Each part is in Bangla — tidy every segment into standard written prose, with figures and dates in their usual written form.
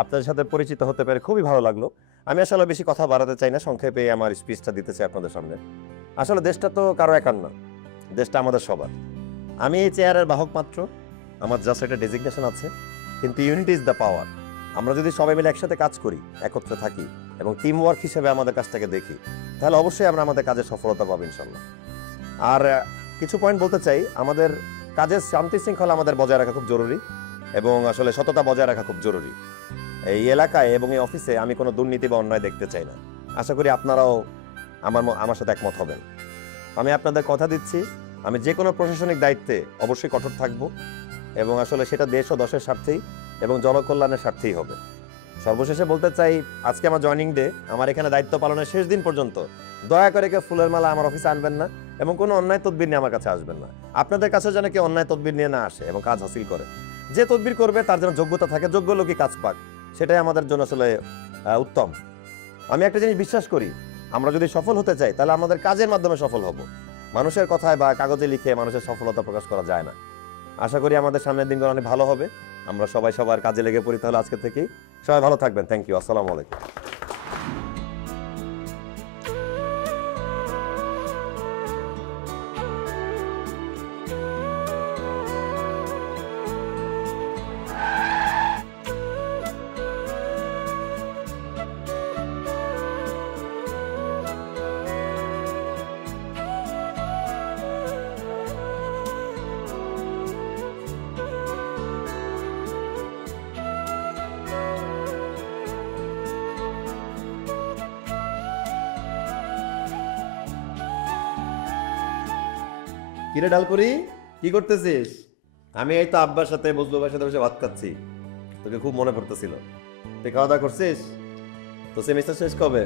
আপনাদের সাথে পরিচিত হতে পেরে খুবই ভালো লাগলো। আমি আসলে বেশি কথা বাড়াতে চাই না, সংক্ষেপে আমার স্পিচটা দিতে চাই আপনাদের সামনে। আসলে দেশটা তো কারো একার না, দেশটা আমাদের সবার। আমি এই চেয়ারের বাহক মাত্র, আমার জাস্ট একটা ডেজিগনেশন আছে, কিন্তু ইউনিটি ইজ দ্য পাওয়ার। আমরা যদি সবাই মিলে একসাথে কাজ করি, একত্রে থাকি এবং টিম ওয়ার্ক হিসেবে আমাদের কাজটাকে দেখি, তাহলে অবশ্যই আমরা আমাদের কাজে সফলতা পাবো ইনশাল্লাহ। আর কিছু পয়েন্ট বলতে চাই, আমাদের কাজের শান্তি শৃঙ্খলা আমাদের বজায় রাখা খুব জরুরি এবং আসলে সততা বজায় রাখা খুব জরুরি। এই এলাকায় এবং এই অফিসে আমি কোনো দুর্নীতি বা অন্যায় দেখতে চাই না। আশা করি আপনারাও আমার সাথে একমত হবেন। আমি আপনাদের কথা দিচ্ছি, আমি যে কোনো প্রশাসনিক দায়িত্বে অবশ্যই কঠোর থাকব এবং আসলে সেটা দেশ ও দশের স্বার্থেই এবং জনকল্যাণের স্বার্থেই হবে। সর্বশেষে বলতে চাই, আজকে আমার জয়েনিং ডে, আমার এখানে দায়িত্ব পালনের শেষ দিন পর্যন্ত দয়া করে কেউ ফুলের মালা আমার অফিসে আনবেন না এবং কোনো অন্যায় তদবির নিয়ে আমার কাছে আসবেন না। আপনাদের কাছে যেন কেউ অন্যায় তদবির নিয়ে না আসে এবং কাজ হাসিল করে। যে তদবির করবে তার যেন যোগ্যতা থাকে, যোগ্য লোকই কাজ পাক, সেটাই আমাদের জন্য আসলে উত্তম। আমি একটা জিনিস বিশ্বাস করি, আমরা যদি সফল হতে চাই তাহলে আমাদের কাজের মাধ্যমে সফল হব। মানুষের কথায় বা কাগজে লিখে মানুষের সফলতা প্রকাশ করা যায় না। আশা করি আমাদের সামনের দিনগুলো অনেক ভালো হবে। আমরা সবাই সবার কাজে লেগে পড়ি তাহলে আজকে থেকেই। সবাই ভালো থাকবেন। Thank you. আসসালামু আলাইকুম। কিরে ডালপুরি, কি করতেছিস? আমি এই তো আব্বার সাথে বজলু ভাইয়ের সাথে বসে ভাত খাচ্ছি। তোকে খুব মনে পড়তেছিল। তুই খাওয়া দাওয়া করছিস? তো সেমিস্টার শেষ কবে?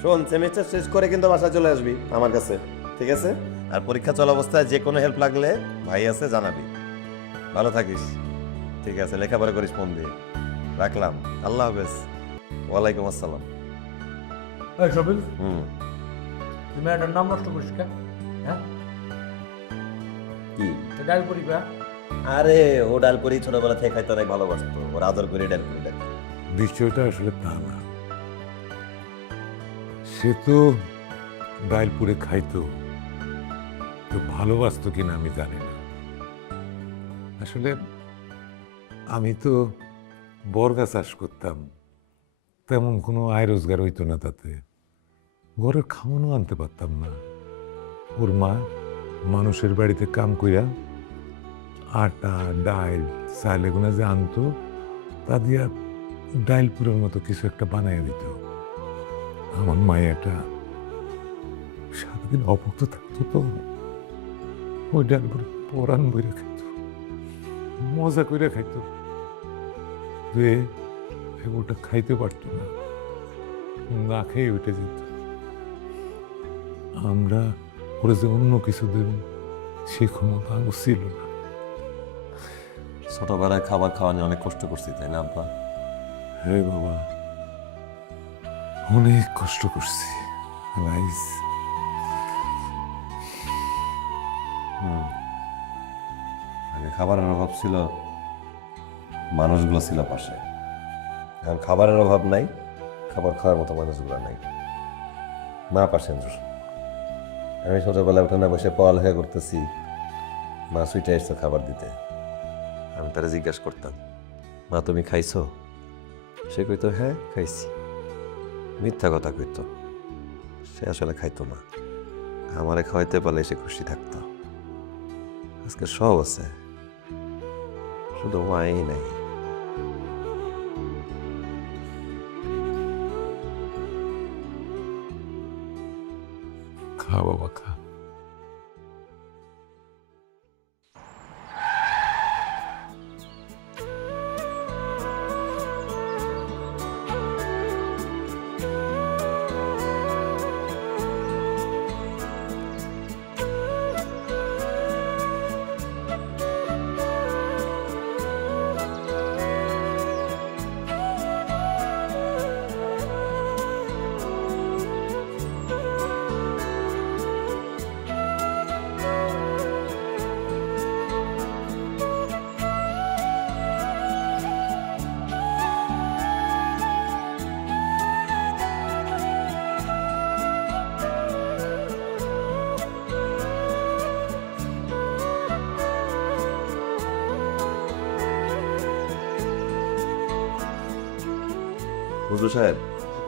শোন, সেমিস্টার শেষ করে কিন্তু বাসায় চলে আসবি আমার কাছে, ঠিক আছে? আর পরীক্ষা চলা অবস্থায় যে কোনো হেল্প লাগলে ভাই আছে, জানাবি। ভালো থাকিস। ঠিক আছে, লেখাপড়া করিস মন দিয়ে। রাখলাম। আল্লাহ হাফেজ। ওয়ালাইকুম আসসালাম। এই সবিল, হুম। তুমি একটা নাম নষ্ট করিস কেন? হ্যাঁ, কি? ডাল পরিবা। আরে ও ডালপুরি ছোটবেলা থেকে খাইতে অনেক ভালোবাসতো, ওর আদর করে ডালপুরি ডাকে। বিষয়টা আসলে তা না। সে তো ডাইলপুরে খাইতো, তো ভালোবাসতো কিনা আমি জানি না। আসলে আমি তো বর্গা চাষ করতাম, তেমন কোনো আয় রোজগার হইতো না, তাতে ঘরের খাওয়ানো আনতে পারতাম না। ওর মা মানুষের বাড়িতে কাম কইরা আটা, ডাইল, চাল এগুলো যে আনতো, তা দিয়া ডাইলপুরের মতো কিছু একটা বানাইয়া দিত। আমার মায়েটা সারাদিন অভুক্ত থাকতো, তো ওই ডালপুরে পরাণ বইরা খাইত, মজা করে খাইত। দুয়ে ওটা খাইতে পারতো না, না খেয়ে উঠে যেত। আমরা ওরা যে অন্য কিছু দেব সে ক্ষমতা আমার ছিল না। ছোটবেলায় খাবার খাওয়া নিয়ে অনেক কষ্ট করছি, তাই না আব্বা? হ্যাঁ বাবা, অনেক কষ্ট করছি। রাইস। আগে খাবারের অভাব ছিল, মানুষগুলো ছিল পাশে। এখন খাবারের অভাব নাই, খাবার খাওয়ার মতো মানুষগুলো নাই। মা পাশে নেই। আমি ছোটবেলায় উঠোনে বসে পড়ালেখা করতেছি, মা সুইটে এসছে খাবার দিতে। আমি তারা জিজ্ঞাসা করতাম, মা তুমি খাইছো? সে কইতো হ্যাঁ খাইছি। মিথ্যা কথা কইতো, সে আসলে খাইতো না। আমারে খাওয়াইতে পারলে সে খুশি থাকতো। আজকে সব আছে, শুধু মাই নাই। খা বাবা খা। হুজুর সাহেব,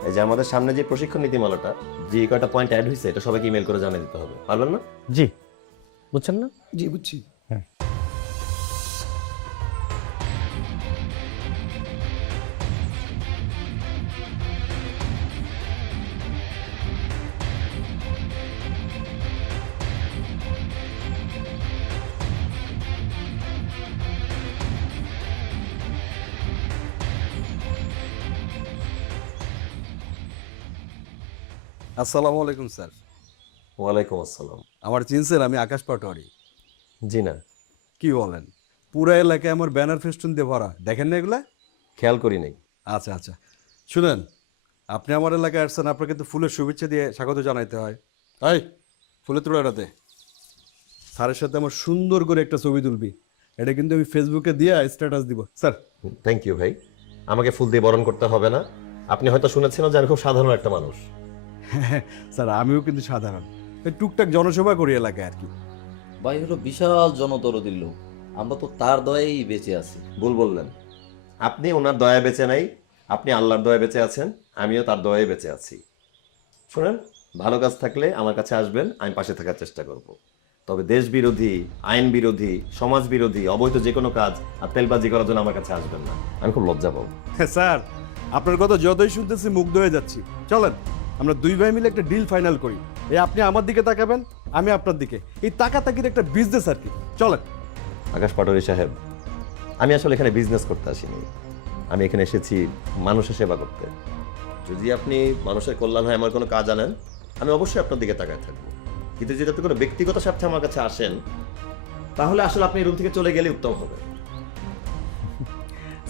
এই যে আমাদের সামনে যে প্রশিক্ষণ নীতিমালাটা, যে কয়টা পয়েন্ট অ্যাড হয়েছে, এটা সবাইকে ইমেল করে জানিয়ে দিতে হবে, পারবেন না? জি, বুঝছেন না? জি বুঝছি। আসসালামু আলাইকুম স্যার। ওয়ালাইকুম আসসালাম। আমার চিনছেন? আমি আকাশ পাটোয়ারি। জি না, কি বলেন, পুরা এলাকায় আমার ব্যানার ফেস্টুন দিয়ে ভরা, দেখেন না এগুলা? খেয়াল করি নাই। আচ্ছা আচ্ছা, শুনেন, আপনি আমার এলাকায় আসছেন, আপনাকে তো ফুলের শুভেচ্ছা দিয়ে স্বাগত জানাইতে হয়। তাই ফুলের তোড়াটাতে স্যারের সাথে আমার সুন্দর করে একটা ছবি তুলবি, এটা কিন্তু আমি ফেসবুকে দিয়ে স্ট্যাটাস দিব। স্যার থ্যাংক ইউ ভাই, আমাকে ফুল দিয়ে বরণ করতে হবে না। আপনি হয়তো শুনেছেন যে আমি খুব সাধারণ একটা মানুষ। স্যার আমিও কিন্তু সাধারণ, এই টুকটাক জনসভা করি এলাকায় আর কি। ভাই হলো বিশাল জনদরদির লোক, আমরা তো তার দয়েই বেঁচে আছি। ভুল বললেন, আপনি ওনার দয়া বেঁচে নাই, আপনি আল্লাহর দয়া বেঁচে আছেন, আমিও তার দয়ায় বেঁচে আছি। শুনেন, ভালো কাজ থাকলে আমার কাছে আসবেন, আমি পাশে থাকার চেষ্টা করব। তবে দেশ বিরোধী, আইন বিরোধী, সমাজ বিরোধী, অবৈধ যে কোনো কাজ আর তেলবাজি করার জন্য আমার কাছে আসবেন না, আমি খুব লজ্জা পাবো। স্যার আপনার কথা যতই শুনতেছি মুগ্ধ হয়ে যাচ্ছি। চলেন আমরা দুই ভাই মিলে একটা ডিল ফাইনাল করি। এই আপনি আমার দিকে তাকাবেন, আমি আপনার দিকে, এই তাকাতাকির একটা বিজনেস আর কি। চলেন। আকাশ পাটোয়ারি সাহেব, আমি আসলে এখানে বিজনেস করতে আসিনি, আমি এখানে এসেছি মানুষের সেবা করতে। যদি আপনি মানুষের কল্যাণ হয় আমার কোনো কাজ আনেন, আমি অবশ্যই আপনার দিকে তাকায় থাকবো। কিন্তু যদি আপনি কোনো ব্যক্তিগত স্বার্থে আমার কাছে আসেন, তাহলে আসলে আপনি রুম থেকে চলে গেলে উত্তম হবে।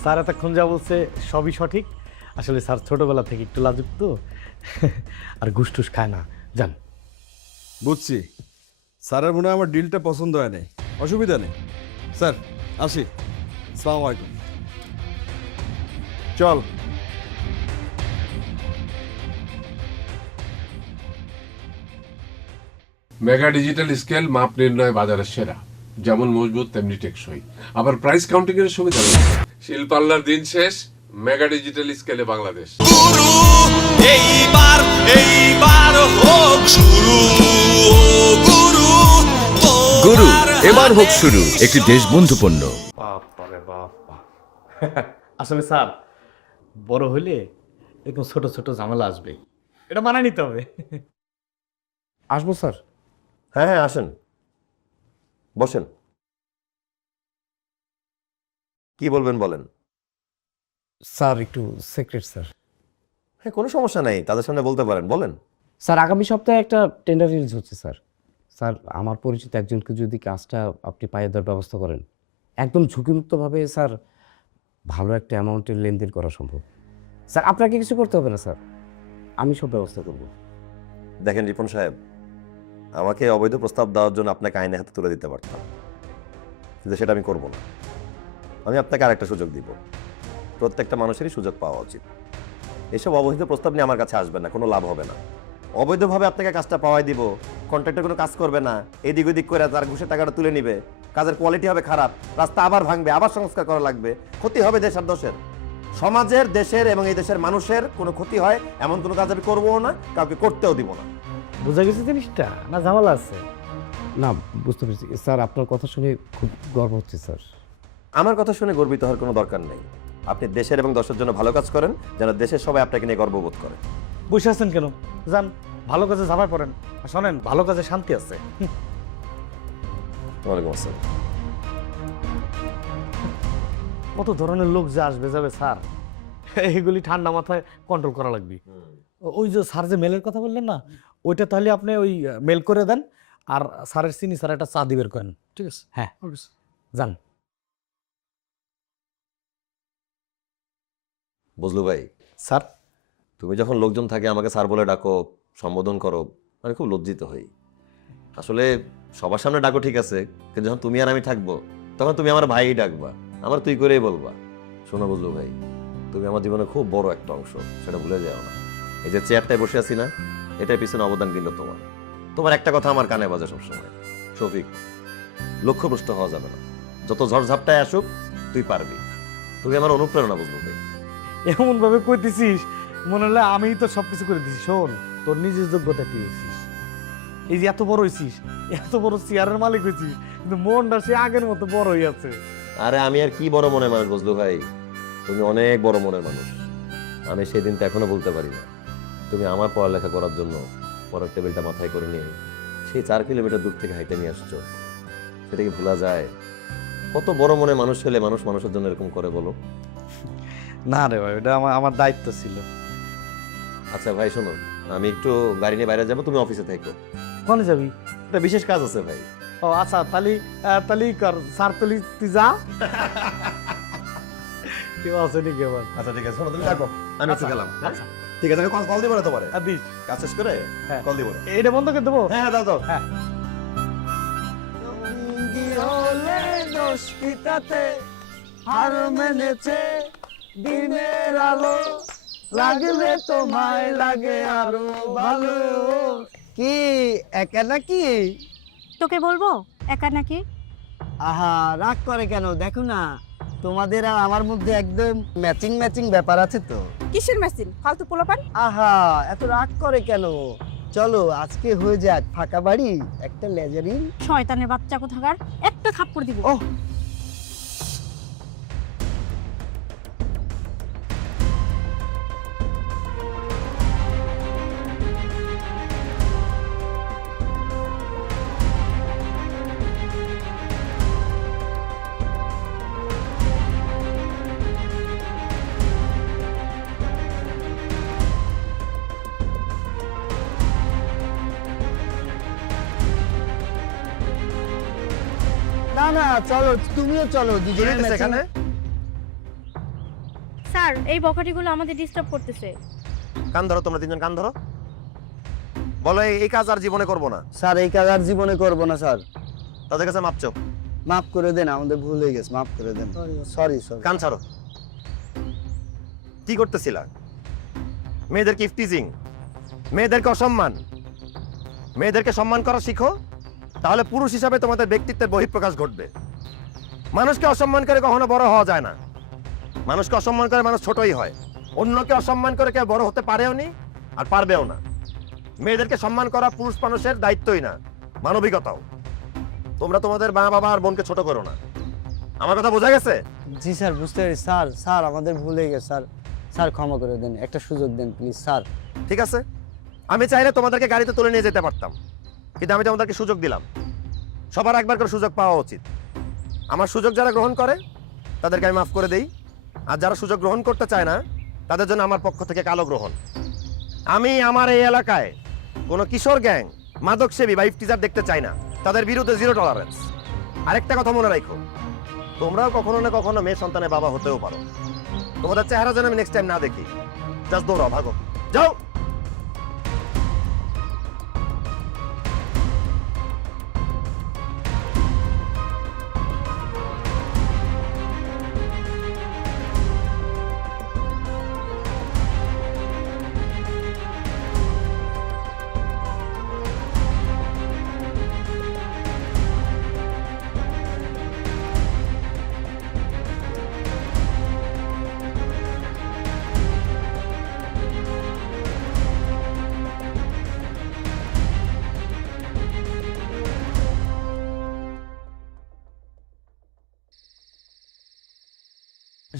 স্যার এতক্ষণ যা বলছে সবই সঠিক। আসলে স্যার ছোটবেলা থেকে একটু লাজুক তো, আর ঘুষ-টুস খায় না, জান। বুঝছি, স্যারের মনে হয় আমার ডিলটা পছন্দ হয় নাই, অসুবিধা নেই। স্যার আসি, আসসালামু আলাইকুম। চল। মেগা ডিজিটাল স্কেল মাপ নির্ণয় বাজারের সেরা, যেমন মজবুত তেমনি টেকসই, আবার প্রাইস কাউন্টিং এর সুবিধা রয়েছে। শিল্পাল্লার দিন শেষ, মেগা ডিজিটাল স্কেলে বাংলাদেশ। এইবার হোক শুরু, গুরু এবার হোক শুরু, একটি দেশবন্ধু পণ্য। বাপরে বাপ। আসলে স্যার বড় হইলে এরকম ছোট ছোট ঝামেলা আসবে, এটা মানায় নিতে হবে। আসবো স্যার? হ্যাঁ হ্যাঁ, আসেন, বসেন। কি বলবেন বলেন। স্যার একটু সিক্রেট স্যার। হ্যাঁ, কোনো সমস্যা নাই, তাদের সামনে বলতে পারেন, বলেন। স্যার আগামী সপ্তাহে একটা টেন্ডার রিলিজ হচ্ছে স্যার। স্যার আমার পরিচিত একজনকে যদি কাজটা আপনি পাইয়ে দেওয়ার ব্যবস্থা করেন, একদম ঝুঁকিমুক্তভাবে স্যার ভালো একটা অ্যামাউন্টের লেনদেন করা সম্ভব। স্যার আপনাকে কিছু করতে হবে না স্যার, আমি সব ব্যবস্থা করব। দেখেন রিপন সাহেব, আমাকে অবৈধ প্রস্তাব দেওয়ার জন্য আপনাকে আইনে হাতে তুলে দিতে পারতাম, কিন্তু সেটা আমি করব না। আমি আপনাকে আরেকটা সুযোগ দিব। প্রত্যেকটা মানুষেরই সুযোগ পাওয়া উচিত। এসব অবৈধ প্রস্তাব নিয়ে আমার কাছে আসবে না, কোনো লাভ হবে না। অবৈধভাবে আপনাকে কাজটা পাওয়াই দিব, কন্ট্রাক্টর কোনো কাজ করবে না, এদিক ওদিক করে তার ঘুষের টাকাটা তুলে নিবে, কাজের কোয়ালিটি হবে খারাপ, রাস্তা আবার ভাঙবে, আবার সংস্কার করা লাগবে, ক্ষতি হবে দেশের দোষের, সমাজের, দেশের এবং এই দেশের মানুষের কোনো ক্ষতি হয় এমন কোনো কাজ আমি করবো না, কাউকে করতেও দিব না। বুঝা গেছে জিনিসটা না ঝামেলা আছে? না, বুঝতে পেরেছি স্যার, আপনার কথা শুনে খুব গর্ব হচ্ছে স্যার। আমার কথা শুনে গর্বিত হওয়ার কোনো দরকার নেই। আপনি দেশের এবং দশের জন্য ভালো কাজ করেন, যেন দেশের সবাই আপনাকে নিয়ে গর্ববোধ করে। বসে আছেন কেন? যান, ভালো কাজে ঝাঁপায় পড়েন। আর শোনেন, ভালো কাজে শান্তি আছে। ওয়ালাইকুম আসসালাম। কত ধরনের লোক যে আসবে যাবে স্যার, এগুলি ঠান্ডা মাথায় কন্ট্রোল করা লাগবে। ওই যে স্যার যে মেলের কথা বললেন না, ওইটা তাহলে আপনি ওই মেল করে দেন, আর স্যারের চিনি স্যার একটা চা দিবের করেন। ঠিক আছে, হ্যাঁ, ওকে যান। বুঝলু ভাই, স্যার, তুমি যখন লোকজন থাকে আমাকে স্যার বলে ডাকো, সম্বোধন করো, আমি খুব লজ্জিত হই। আসলে সবার সামনে ডাকো ঠিক আছে, কিন্তু যখন তুমি আর আমি থাকবো তখন তুমি আমার ভাই ডাকবা, আমার তুই করেই বলবা। শোনো বুঝলু ভাই, তুমি আমার জীবনে খুব বড় একটা অংশ, সেটা ভুলে যাও না। এই যে চেয়ারটায় বসে আছি না, এটার পিছনে অবদান কিন্তু তোমার। তোমার একটা কথা আমার কানে বাজে সবসময়, শফিক, লক্ষ্যভ্রষ্ট হওয়া যাবে না। যত ঝড়ঝাপটায় আসুক তুই পারবি। তুমি আমার অনুপ্রেরণা বুঝলু ভাই। এমন ভাবে কইতেছিস মনে হলে আমি তো সবকিছু করে দিছি। শোন, তোর নিজের যোগ্যতা তুই হয়েছিস, এই যে এত বড় হয়েছিস, এত বড় চেয়ারের মালিক হয়েছিস, কিন্তু মনটা সে আগের মতো বড় হয়ে আছে। আরে আমি আর কি বড় মনের মানুষ বুঝলু ভাই, তুমি অনেক বড় মনের মানুষ। আমি সেই দিনটা এখনো বলতে পারি না। তুমি আমার পড়ালেখা করার জন্য পরের টেবিলটা মাথায় করে নিয়ে সেই 4 কিলোমিটার দূর থেকে হাইটে নিয়ে আসছো, সেটা কি ভোলা যায়? কত বড় মনের মানুষ হলে মানুষ মানুষের জন্য এরকম করে বলো? না রে ভাই, ওটা আমার দায়িত্ব ছিল। আচ্ছা ভাই শোনো, আমি একটু গাড়ি নিয়ে বাইরে যাবো, তুমি অফিসে থাকো। কোনে যাবি? একটা বিশেষ কাজ আছে ভাই। ও আচ্ছা, তালি কর স্যার, তুই যা। কেউ আছে নাকি আবার? আচ্ছা ঠিক আছে, শোনো তুমি থাকো, আমি একটু আচ্ছা, গেলাম। আচ্ছা। ঠিক আছে, আমি কল দিব না তোমারে, আর দিস, কাজ শেষ করে হ্যাঁ। কল দিব। এটা বন্ধ করে দেবো। হ্যাঁ দাও দাও। হ্যাঁ। হার মেনেছে দিনের আলো, লাগলে তোমায় লাগে আরো ভালো। কি একা নাকি? তোকে বলবো একা নাকি? আহা, রাগ করে কেন? দেখো না, তোমাদের আর আমার মধ্যে একদম ম্যাচিং ম্যাচিং ব্যাপার আছে তো। কিসের মেশিন? ফালতু পোলাপান। আহা, এত রাগ করে কেন? চলো আজকে হয়ে যাক ফাঁকা বাড়ি, একটা লেজারিন। শয়তানের বাচ্চা কোথাকার, একটা থাপ্পড় দিব। ওহ, না না, চলো তুমিও চলো, দুজনে এখানে স্যার, এই বখাটিগুলো আমাদের ডিস্টার্ব করতেছে। কান ধরো, তোমরা তিনজন কান ধরো। বলো এই কাজ আর জীবনে করবো না। স্যার, এই কাজ আর জীবনে করবো না স্যার। তাদের কাছে মাপ চাও। মাফ করে দেন, আমাদের ভুল হয়ে গেছে, মাফ করে দেন। Sorry sorry. কান ছাড়ো। কি করতেছিলা? মেয়েদেরকে ইফটিজিং, মেয়েদেরকে অসম্মান। মেয়েদেরকে সম্মান করা শিখো, তাহলে পুরুষ হিসাবে তোমাদের ব্যক্তিত্বের বহিঃপ্রকাশ ঘটবে। মানুষকে অসম্মান করে কখনো বড় হওয়া যায় না। মানুষকে অসম্মান করে মানুষ ছোটই হয়। অন্যকে অসম্মান করে কেউ বড় হতে পারেও নি আর পারবেও না। মেয়েদেরকে সম্মান করা পুরুষ মানুষের দায়িত্বই না, মানবিকতাও। তোমরা তোমাদের মা বাবা আর বোনকে ছোট করো না। আমার কথা বোঝা গেছে? জি স্যার, বুঝতে পেরেছি স্যার। স্যার, আমাদের ভুল হয়ে গেছে স্যার। স্যার, ক্ষমা করে দেন, একটা সুযোগ দেন প্লিজ স্যার। ঠিক আছে, আমি চাইলে তোমাদেরকে গাড়িতে তুলে নিয়ে যেতে পারতাম, কিন্তু আমি তোমাদেরকে সুযোগ দিলাম। সবার একবার করে সুযোগ পাওয়া উচিত। আমার সুযোগ যারা গ্রহণ করে তাদেরকে আমি মাফ করে দেই, আর যারা সুযোগ গ্রহণ করতে চায় না তাদের জন্য আমার পক্ষ থেকে কালো গ্রহণ। আমি আমার এই এলাকায় কোনো কিশোর গ্যাং, মাদক সেবী বা ইফটিজার দেখতে চাই না। তাদের বিরুদ্ধে 0 টলারেন্স। আরেকটা কথা মনে রাখো, তোমরাও কখনো না কখনো মেয়ে সন্তানের বাবা হতেও পারো। তোমাদের চেহারা যেন আমি নেক্সট টাইম না দেখি। জাস্ট দৌড়াও, ভাগো, যাও।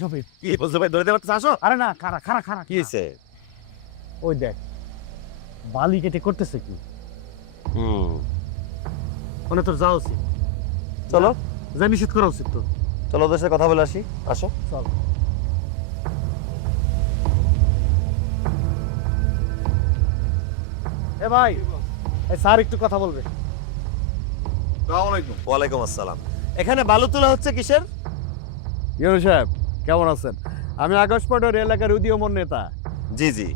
শফিক, কি বলছো ভাই, ধরে দিতে পারতেছ? আসো। আরে না, খারা খারা খারা কি হয়েছে? ওই দেখ বালি কেটে করতেছে কি, মানে তোর যাওয়া উচিত, চলো যা নিষেধ করা উচিত তো। চলো ওদের সাথে কথা বলে আসি, আসো। চল। এ ভাই, এই স্যার একটু কথা বলবে। ওয়ালাইকুম আসসালাম। এখানে বালু তোলা হচ্ছে কিসের? ইউনু সাহেব কেমন আছেন? আমি আকাশ পাটোয়ার এলাকার উদীয়মান নেতা। জি জি,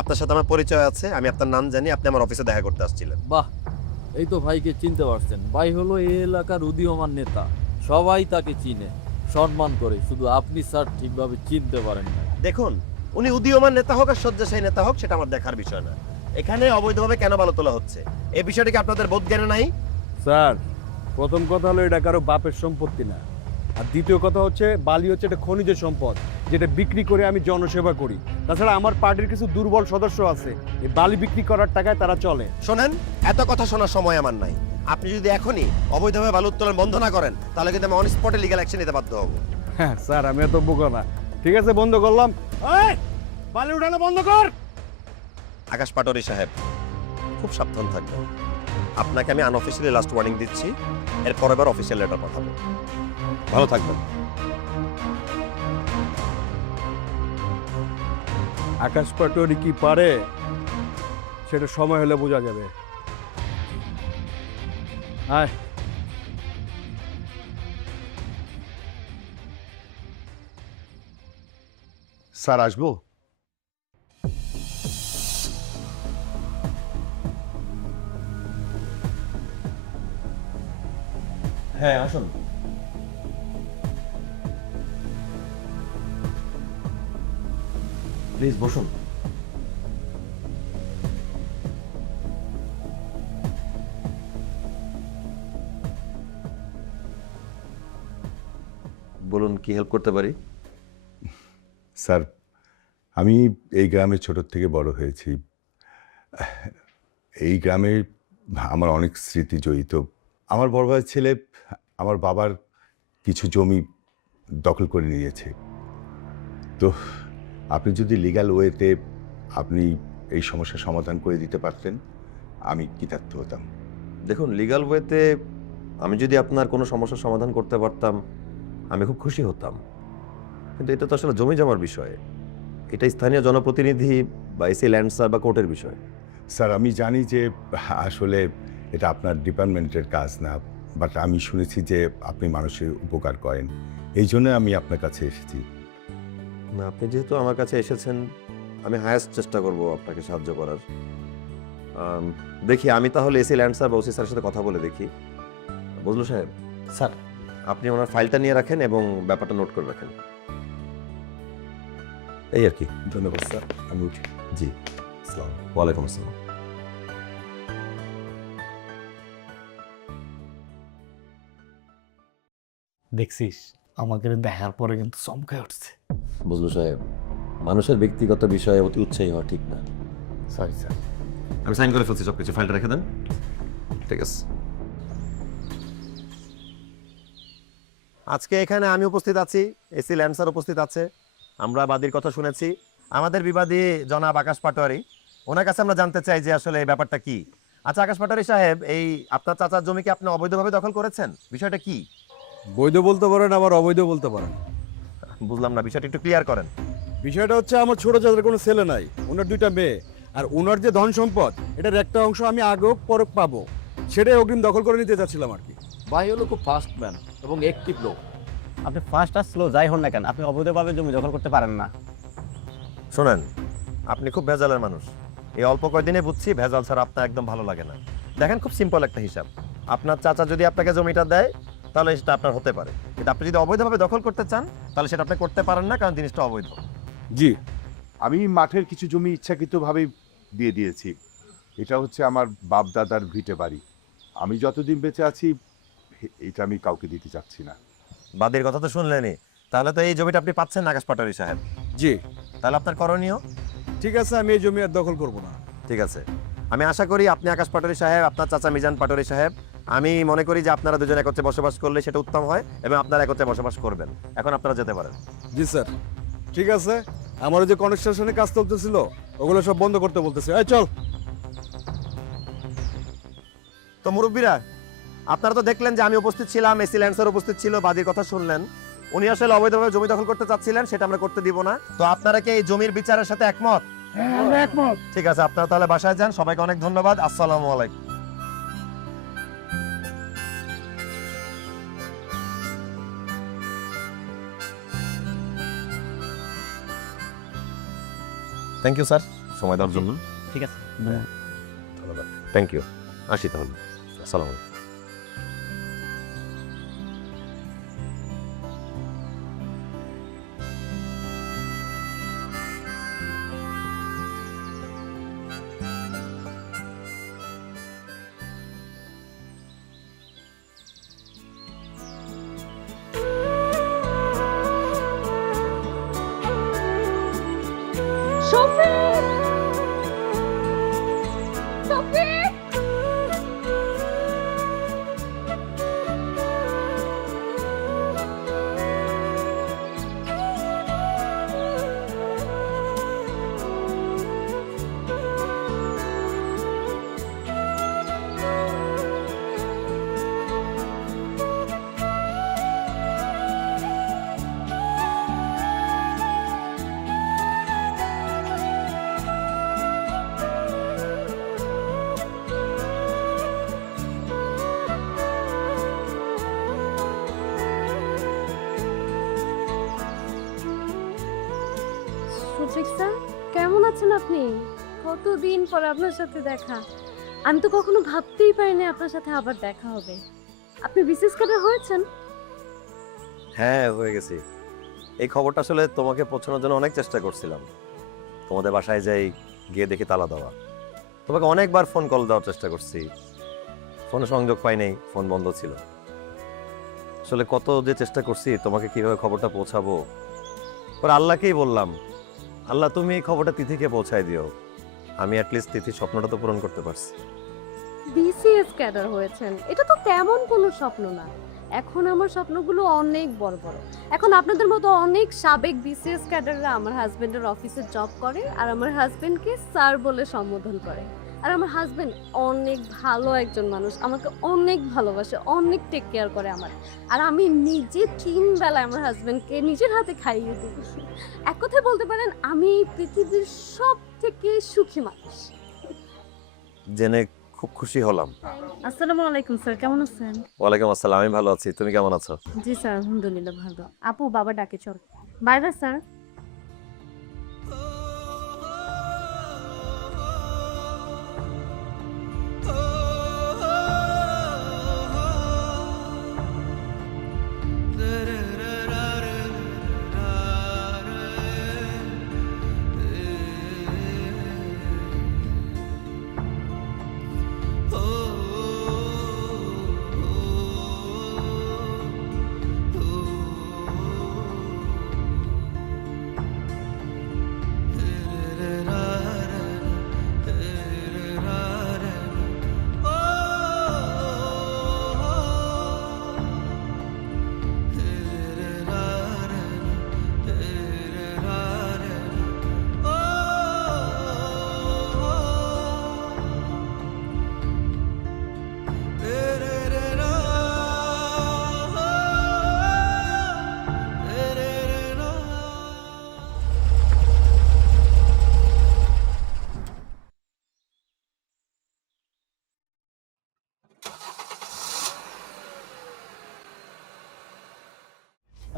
আপনার সাথে আমার পরিচয় আছে, আমি আপনার নাম জানি, আপনি আমার অফিসে দেখা করতে আসছিলেন। বাহ, এই তো ভাইকে চিনতে পারছেন। ভাই হলো এই এলাকার উদীয়মান নেতা, সবাই তাকে চিনে, সম্মান করে, শুধু আপনি স্যার ঠিকভাবে চিনতে পারেন না। দেখুন, উনি উদীয়মান নেতা হোক আর শয্যাশায়ী নেতা হোক সেটা আমার দেখার বিষয় না। এখানে অবৈধভাবে কেন বালু তোলা হচ্ছে এই বিষয়টা কি আপনাদের বোধ জ্ঞানে নাই? স্যার, প্রথম কথা হলো এটা কারো বাপের সম্পত্তি না, আর দ্বিতীয় কথা হচ্ছে বালি হচ্ছে এটা খনিজ সম্পদ, যেটা বিক্রি করে আমি জনসেবা করি। তাছাড়া আমার পার্টির কিছু দুর্বল সদস্য আছে, এই বালি বিক্রি করার টাকায় তারা চলে। শোনেন, এত কথা শোনার সময় আমার নাই। আপনি যদি এখনই অবৈধভাবে বালু উত্তোলন বন্ধ না করেন তাহলে কিন্তু আমি অন স্পটে লিগ্যাল অ্যাকশন নিতে বাধ্য হব। হ্যাঁ স্যার, আমি এত বোকা না। ঠিক আছে, বন্ধ করলাম। এই, বালি উঠানো বন্ধ কর। আকাশ পাটোয়ারি সাহেব, খুব সাবধান থাকবেন। আপনাকে আমি আনঅফিসিয়ালি লাস্ট ওয়ার্নিং দিচ্ছি, এরপর এবার অফিসিয়াল লেটার পাঠাবো। ভালো থাকবেন। আকাশ পাটোয়ারি কি পারে সেটা সময় হলে বোঝা যাবে। আয়। স্যার আসবো? হ্যাঁ আসুন। প্লিজ বসুন। বলুন, কি হেল্প করতে পারি? স্যার, আমি এই গ্রামে ছোট থেকে বড় হয়েছি। এই গ্রামে আমার অনেক স্মৃতি জড়িত। আমার বড় ভাইয়ের ছেলে আমার বাবার কিছু জমি দখল করে নিয়েছে। তো আপনি যদি লিগ্যাল ওয়েতে আপনি এই সমস্যার সমাধান করে দিতে পারতেন, আমি কৃতার্থ হতাম। দেখুন, লিগ্যাল ওয়েতে আমি যদি আপনার কোনো সমস্যার সমাধান করতে পারতাম আমি খুব খুশি হতাম, কিন্তু এটা তো আসলে জমি জমার বিষয়। এটা স্থানীয় জনপ্রতিনিধি বা এসি ল্যান্ড সার বা কোর্টের বিষয়। স্যার, আমি জানি যে আসলে এটা আপনার ডিপার্টমেন্টের কাজ না, বাট আমি শুনেছি যে আপনি মানুষের উপকার করেন, এই জন্য আমি আপনার কাছে এসেছি। না, আপনি যেহেতু আমার কাছে এসেছেন, আমি হায়েস্ট চেষ্টা করব আপনাকে সাহায্য করার। দেখি, আমি তাহলে এসি ল্যান্ড সার বা ওসি স্যারের সাথে কথা বলে দেখি। বুঝলো সাহেব? স্যার, আপনি ওনার ফাইলটা নিয়ে রাখেন এবং ব্যাপারটা নোট করে রাখেন, এই আর কি। ধন্যবাদ স্যার, আমি উঠি। জি, আসসালাম। ওয়ালাইকুম আসসালাম। দেখছিস, আমাকে দেখার পরে কিন্তু চমকায় উঠছে। বুঝলো সাহেব, মানুষের ব্যক্তিগত বিষয়ে অতি উৎসাহী হওয়া ঠিক না। Sorry sir. আমি সাইন করে ফেলছি, সব কিছু ফাইলটা রেখে দেন। ঠিক আছে। আজকে এখানে আমি উপস্থিত আছি, এসি ল্যান্ড স্যার উপস্থিত আছে, আমরা বাদীর কথা শুনেছি। আমাদের বিবাদী জনাব আকাশ পাটোয়ারি, ওনার কাছে আমরা জানতে চাই যে আসলে এই ব্যাপারটা কি। আচ্ছা আকাশ পাটোয়ারি সাহেব, এই আপনার চাচার জমি কি আপনি অবৈধভাবে দখল করেছেন? বিষয়টা কি? বৈধ বলতে পারেন, আবার অবৈধ বলতে পারেন। বুঝলাম না, বিষয়টা একটু ক্লিয়ার করেন। বিষয়টা হচ্ছে, আমার ছোট চাচার কোনো ছেলে নাই, ওনার দুইটা মেয়ে, আর ওনার যে ধন সম্পদ এটার একটা অংশ আমি আগেও পরে পাবো, সেটাই অগ্রিম দখল করে নিতে চাচ্ছিলাম আর কি। ভাই হলো খুব ফাস্ট ম্যান এবং অ্যাক্টিভ লোক। আপনি ফার্স্ট আর স্লো যাই হন না কেন, আপনি অবৈধভাবে জমি দখল করতে পারেন না। শোনেন, আপনি খুব ভেজালের মানুষ। এই অল্প কয়দিনে বুঝছি ভেজাল ছাড়া আপনার একদম ভালো লাগে না। দেখেন, খুব সিম্পল একটা হিসাব, আপনার চাচা যদি আপনাকে জমিটা দেয় তাহলে সেটা আপনার হতে পারে, কিন্তু আপনি যদি অবৈধভাবে দখল করতে চান তাহলে সেটা আপনি করতে পারেন না, কারণ জিনিসটা অবৈধ। জি, আমি মাঠের কিছু জমি ইচ্ছাকৃতভাবেই দিয়ে দিয়েছি। এটা হচ্ছে আমার বাপ দাদার ভিটে বাড়ি। আমি যতদিন বেঁচে আছি এটা আমি কাউকে দিতে চাচ্ছি না। বাদীর কথা তো শুনলেনই, তাহলে তো এই জমিটা আপনি পাচ্ছেন না আকাশ পাটোয়ারি সাহেব। জি, তাহলে আপনার করণীয়? ঠিক আছে, আমি এই জমি আর দখল করবো না। ঠিক আছে, আমি আশা করি আপনি আকাশ পাটোয়ারি সাহেব, আপনার চাচা মিজান পাটোয়ারি সাহেব, আমি মনে করি যে আপনারা দুজন একত্রে বসবাস করলে সেটা উত্তম হয় এবং আপনারা একত্রে বসবাস করবেন। এখন আপনারা যেতে পারেন। জি স্যার, ঠিক আছে। আমার ওই যে কনস্ট্রাকশনের কাজ চলতেছিল ওগুলো সব বন্ধ করতে বলতেছে। এই চল। তো মুরব্বীরা, আপনারা তো দেখলেন যে আমি উপস্থিত ছিলাম, এসি ল্যান্সার উপস্থিত ছিল, বাদীর কথা শুনলেন। উনি আসলে অবৈধভাবে জমি দখল করতে চাচ্ছিলেন, সেটা আমরা করতে দিব না। তো আপনারা কি এই জমির বিচারের সাথে একমত? একমত। ঠিক আছে, আপনারা তাহলে বাসায় যান। সবাইকে অনেক ধন্যবাদ। আসসালামু আলাইকুম। থ্যাংক ইউ স্যার, সময় দেওয়ার জন্য। ঠিক আছে। ধন্যবাদ। Thank you. আসি তাহলে। আসসালামু আলাইকুম। সুচিক স্যার, কেমন আছেন আপনি? কতদিন পর আপনার সাথে দেখা। আমি তো কখনো ভাবতেই পারিনি আপনার সাথে আবার দেখা হবে। আপনি বিসিএস ক্যাডার হয়েছেন? হ্যাঁ, হয়ে গেছি। এই খবরটা আসলে তোমাকে পৌঁছানোর জন্য অনেক চেষ্টা করছিলাম। তোমাদের বাসায় যাই, গিয়ে দেখি তালা দেওয়া। তোমাকে অনেকবার ফোন কল দেওয়ার চেষ্টা করছি, ফোনে সংযোগ পাই নাই, ফোন বন্ধ ছিল। আসলে কত যে চেষ্টা করছি তোমাকে কিভাবে খবরটা পৌঁছাবো, পরে আল্লাহকেই বললাম, আল্লাহ তুমি এই খবরটা তিথিকে পৌঁছায় দিও। আমি অ্যাটলিস্ট তিথির স্বপ্নটা তো পূরণ করতে পারছি। বিসিএস ক্যাডার হয়েছেন, এটা তো তেমন কোনো স্বপ্ন না। এখন আমার স্বপ্নগুলো অনেক বড় বড়। এখন আপনাদের মতো অনেক সাবেক বিসিএস ক্যাডাররা আমার হাজবেন্ডের অফিসে জব করে, আর আমার হাজবেন্ডকে স্যার বলে সম্বোধন করে। আর আমার হাজবেন্ড অনেক ভালো একজন মানুষ, আমাকে অনেক ভালোবাসে, অনেক টেক কেয়ার করে আমার। আর আমি নিজে 3 বেলা আমার হাজবেন্ডকে নিজের হাতে খাইয়ে দিই। এক কথায় বলতে পারেন আমি এই পৃথিবীর সব থেকে সুখী মানুষ। জেনে খুব খুশি হলাম। আসসালামু আলাইকুম স্যার, কেমন আছেন? ওয়ালাইকুম আসসালাম, আমি ভালো আছি। তুমি কেমন আছো? জি স্যার, আলহামদুলিল্লাহ ভালো। আপু, বাবা ডাকে, চল। Bye bye sir.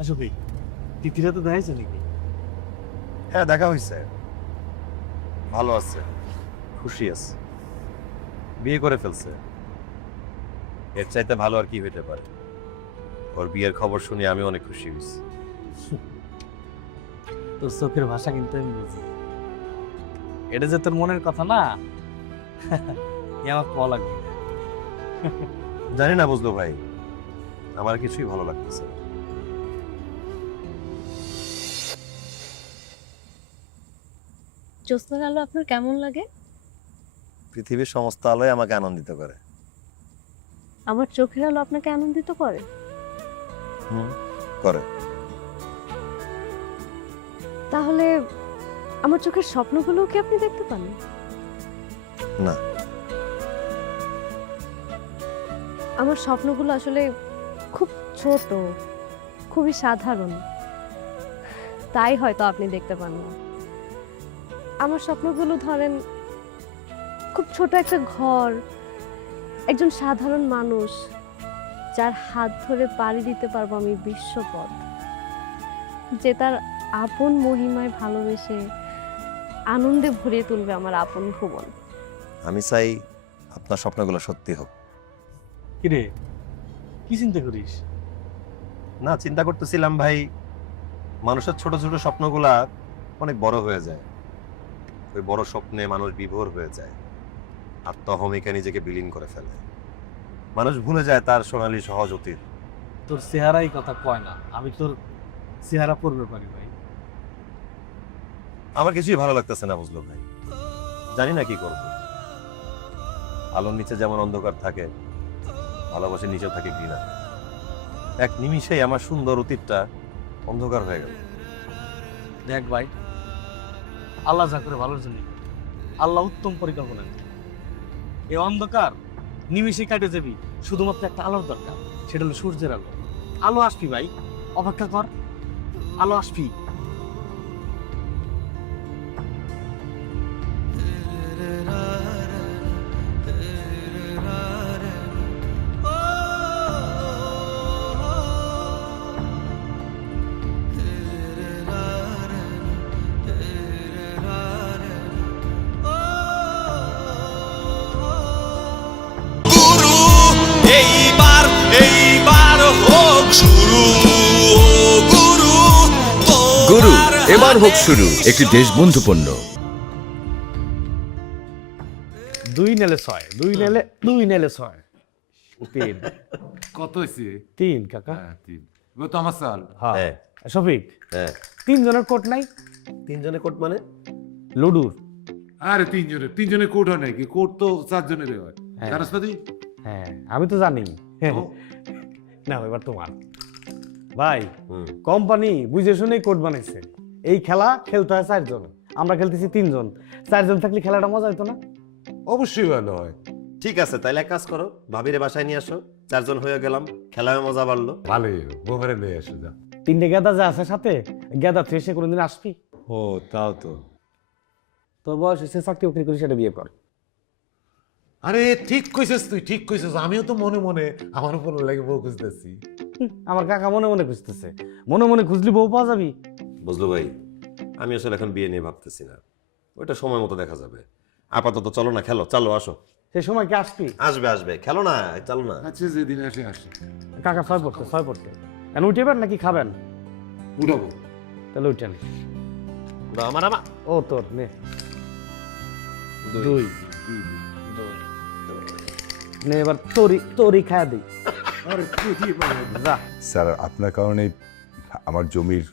আসো ভাই, তিথিরা তো দেখাইছে নাকি? হ্যাঁ, দেখা হয়েছে। ভালো আছে, খুশি আছে, বিয়ে করে ফেলছে। এর চাইতে ভালো আর কি হইতে পারে? ওর বিয়ের খবর শুনে আমি অনেক খুশি হয়েছি। তোর চোখের ভাষা কিন্তু আমি বুঝি। এটা যে তোর মনের কথা না, এ আমার ভালো লাগবে। জানি না বুঝলো ভাই, আমার কিছুই ভালো লাগতেছে না। জ্যোৎস্নার আলো আপনার কেমন লাগে? পৃথিবীর সমস্ত আলোয় আমাকে আনন্দিত করে। আমার চোখের আলো আপনাকে আনন্দিত করে? করে। তাহলে আমার চোখের স্বপ্নগুলোও কি আপনি দেখতে পান? না। আমার স্বপ্নগুলো আসলে খুব ছোট, খুবই সাধারণ, তাই হয়তো আপনি দেখতে পান না। আমার স্বপ্নগুলো ধরেন খুব ছোট একটা ঘর, একজন সাধারণ মানুষ যার হাত ধরে পাড়ি দিতে পারবো আমি বিশ্বপথ, যে তার আপন মহিমায় ভালোবেসে আনন্দে ভরিয়ে তুলবে আমার আপন ভুবন। আমি চাই আপনার স্বপ্নগুলো সত্যি হোক। কিরে, কি চিন্তা করিস? না, চিন্তা করতেছিলাম ভাই, মানুষের ছোট ছোট স্বপ্নগুলা অনেক বড় হয়ে যায়। ওই বড় স্বপ্নে মানুষ বিভোর হয়ে যায়, আত্মহমিকা নিজেকে বিলীন করে ফেলে। মানুষ ভুলে যায় তার সোনালী সহজ অতীত। তোর চেহারাই কথা কয় না, আমি তোর চেহারা পড়বে পারি ভাই। আমার কিছুই ভালো লাগতেছে না বুঝলো ভাই, জানি না কি করব। আলোর নিচে যেমন অন্ধকার থাকে, ভালোবাসার নিচেও থাকে ঘৃণা। এক নিমিষেই আমার সুন্দর অতীতটা অন্ধকার হয়ে গেল। দেখ ভাই, আল্লাহ যা করে ভালোর জন্য, আল্লাহ উত্তম পরিকল্পনা করে। এই অন্ধকার নিমিষে কাটে যাবি, শুধুমাত্র একটা আলোর দরকার, সেটা হলো সূর্যের আলো। আলো আসবি ভাই, অপেক্ষা কর, আলো আসবি। গুরু এবার হোক শুরু, একটি দেশবন্ধু পণ্য। 2 নেলে 6, 2 নেলে 6, 3 কত হয়েছে? 3 কাকা। হ্যাঁ, 3। এবার তো আমার সাল। হ্যাঁ হ্যাঁ শফিক, হ্যাঁ। 3 জনের কোট নাই? 3 জনের কোট মানে? লুডুর। আরে 3 জনের কোট হয় নাকি? কোট তো 4 জনের হয়। হ্যাঁ। সারস্বতী, হ্যাঁ আমি তো জানি। ও, না এবার তোমার ভাই, হুম। কোম্পানি বুঝে শুনেই কোড বানাইছে। এই খেলা খেলতে হয় 4 জন, আমরা খেলতেছি 3 জন। 4 জন থাকলে খেলাটা মজা হতো না? অবশ্যই ভালো হয়। ঠিক আছে, তাইলে এক কাজ করো, ভাবিরে বাসায় নিয়ে আসো, 4 জন হয়ে গেলাম, খেলায় মজা বাড়লো। ভালোই, বোমারে নিয়ে আসো যা। 3টে গেদা যে আছে সাথে, গেদা তুই এসে কোনোদিন আসবি? ও তাও তো। তোর বয়স এসে চাকরি বাকরি করি, সেটা বিয়ে কর। আরে ঠিক কইছিস তুই, ঠিক কইছিস। আমিও তো মনে মনে আমার উপর লাগে বউ খুঁজতেছি। আমার কাকা মনে মনে খুঁজতেছে, মনে মনে খুঁজলি বউ পাওয়া যাবি? বুঝলো ভাই, আমি আসলে এখন বিয়ে নিয়ে ভাবতেছি না, ওইটা সময় মতো দেখা যাবে। আপাতত চলো না, খেলো, চলো আসো। সেই সময় কি আসবি? আসবে আসবে, খেলো না, চলো না। আচ্ছা যেদিন আসে আসে। কাকা 6 পড়তে এখন উঠেবেন নাকি খাবেন? উঠাবো। তাহলে উঠেন। দাও আমার আমার ও তোর নে, 2 নে, এবার তোরই খায়া দিই। আরে তুই কি বলে? যা। স্যার, আপনার কারণে আমার জমির